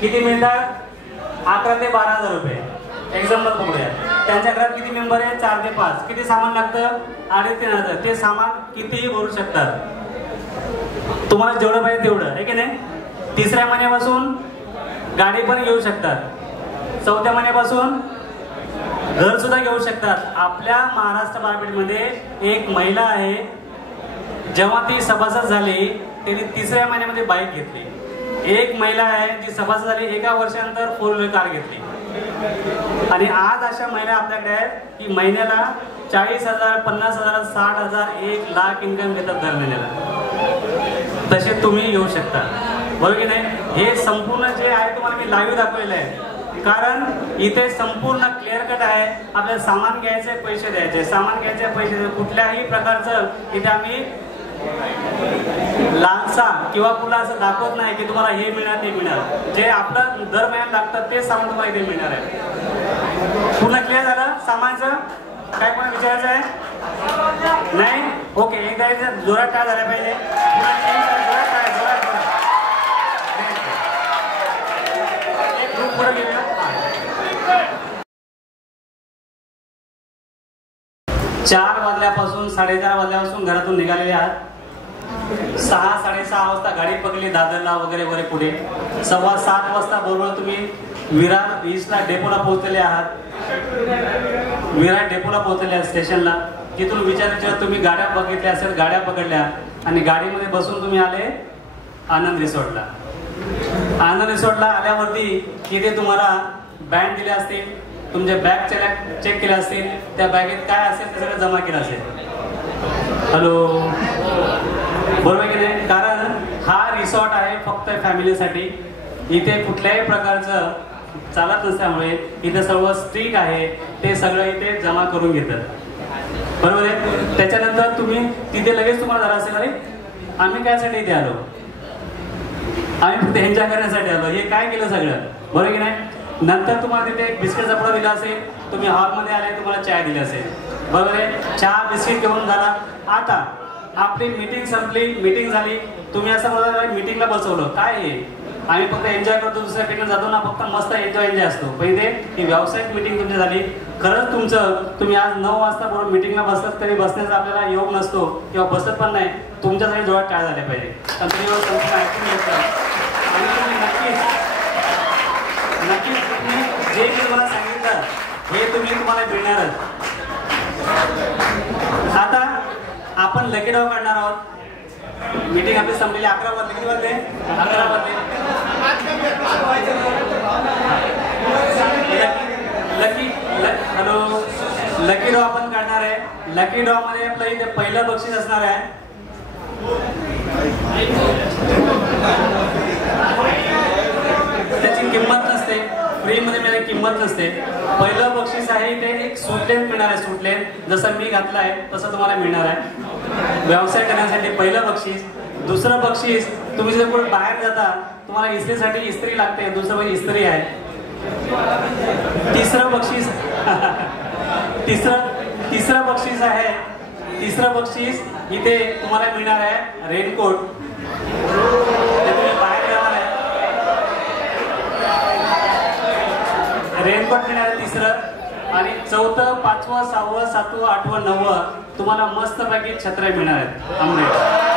किती मिळतात? 11 ते 12,000 रुपये. एक्झाम्पल बघूया. त्यांच्या घरात किती मेंबर आहे? 4 ते 5. किती सामान लागतं? 3,500. ते सामान कितीही भरू शकतात. तुम्हाला जेवढं पाहिजे तेवढं आहे की नाही. 3ऱ्या महिन्यापासून गाडी पण घेऊ शकतात. 4थ्या महिन्यापासून घर सुद्धा घेऊ शकतात. आपल्या महाराष्ट्र बाजारपेठेमध्ये एक महिला आहे, जेव्हा ती सभासद झाली त्यांनी 3ऱ्या महिन्यामध्ये बाईक घेतली. एक महिला आहे जी सभासद झाली 1 वर्षानंतर 4 व्हीलर कार घेतली. आणि आज अशा महिला आपल्याकडे आहेत की महिन्याला 40,000 50,000 60,000 1 लाख इन्कम घेतात दर महिन्याला. तसे तुम्ही घेऊ शकता. बरोबर की नाही. हे संपूर्ण जे आहे तुम्हाला मी लाईव्ह दाखवलेलं आहे. कारण इथे संपूर्ण क्लिअर कट आहे. आपल्याला सामान घ्यायचे, पैसे द्यायचे, सामान घ्यायचे, पैसे द्यायचे. कुठल्याही प्रकारचं इथे आम्ही लालसा किंवा कुठला असं दाखवत नाही की तुम्हाला हे मिळणार ते मिळणार. जे आपलं दर महिन्यात लागतं ते सामान तुम्हाला इथे मिळणार आहे. पूर्ण क्लिअर झालं सामानचं? काय पण विचारायचं आहे? नाही? ओके. एकदा जोरात काय झालं पाहिजे? पुढे घेऊया. 4 वाजल्यापासून 4:30 वाजल्यापासून घरातून निघालेले आहात. 6-6:30 वाजता गाडी पकडली दादरला वगैरे वगैरे. पुढे 7:15 वाजता बरोबर तुम्ही विरार ईस्टला डेपोला पोहोचलेले आहात. विरार डेपोला पोहोचलेले आहात स्टेशनला. तिथून विचारायच्या तुम्ही गाड्या बघितल्या असेल, गाड्या पकडल्या आणि गाडीमध्ये बसून तुम्ही आले आनंद रिसॉर्टला. आनंद रिसॉर्टला आल्यावरती तिथे तुम्हाला बँड दिले असतील, तुमचे बॅग चेक केले असतील, त्या बॅगेत काय असेल ते सगळं जमा केलं असेल. हॅलो, बरोबर की नाही. कारण हा रिसॉर्ट आहे फक्त फॅमिलीसाठी. इथे कुठल्याही प्रकारचं चालत नसल्यामुळे इथे सर्व स्ट्रिक्ट आहे. ते सगळं इथे जमा करून घेतात. बरोबर आहे. त्याच्यानंतर तुम्ही तिथे लगेच तुम्हाला झालं असेल, अरे आम्ही कायसाठी इथे आलो, आम्ही फक्त एन्जॉय करण्यासाठी आलो. हे काय केलं सगळं. बरोबर की नाही. नंतर तुम्हाला तिथे एक बिस्किटचा पुडा दिला असेल, तुम्ही हॉलमध्ये आले तुम्हाला चाय दिली असेल. बरोबर आहे. चहा बिस्किट घेऊन झाला. आता आपली मीटिंग संपली, मीटिंग झाली. तुम्ही असं मला मीटिंगला बसवलं, काय आहे आम्ही फक्त एन्जॉय करतो, दुसऱ्या ठिकाणी जातो ना, फक्त मस्त एन्जॉय असतो. पहिले ती व्यावसायिक मीटिंग तुमची झाली. खरंच तुमचं तुम्ही आज 9 वाजता बरोबर मीटिंगला बसलात तरी बसण्याचा आपल्याला योग नसतो किंवा बसत पण नाही. तुमच्यासाठी डोळ्यात काय झाले पाहिजे. आणि तुम्ही ऐकून घेतलं आणि तुम्ही नक्कीच तुम्ही जे मी तुम्हाला सांगितलं हे तुम्हाला मिळणारच. आता आपण लकी ड्रॉ काढणार आहोत. मीटिंग आपली संपलेली 11 वाजले. किती वाजले? 11 वाजले. लकी ड्रॉ आपण काढणार आहे. लकी ड्रॉ मध्ये आपलं इथे पहिलं बक्षीस असणार आहे. त्याची किंमत नसते, फ्री मध्ये मिळाली किंमत नसते. पहिलं बक्षीस आहे इथे एक सूटलेन मिळणार आहे. सूटलेन जसं मी घातलं आहे तसं तुम्हाला मिळणार आहे व्यवसाय करण्यासाठी. पहिलं बक्षीस. दुसरं बक्षीस, तुम्ही जर कुठे बाहेर जाता तुम्हाला इस्त्रीसाठी इस्त्री लागते, दुसरं म्हणजे इस्त्री आहे. तिसरं बक्षीस तिसरं बक्षीस आहे तिसरं बक्षीस इथे तुम्हाला मिळणार आहे रेनकोट. ते तुम्ही बाहेर जाणार आहे. रेनकोट मिळणार आहे तिसरं. आणि चौथं, पाचवं, 6वं, 7वं, 8वं, 9वं तुम्हाला मस्तपैकी छत्र्या मिळणार आहेत आंबे.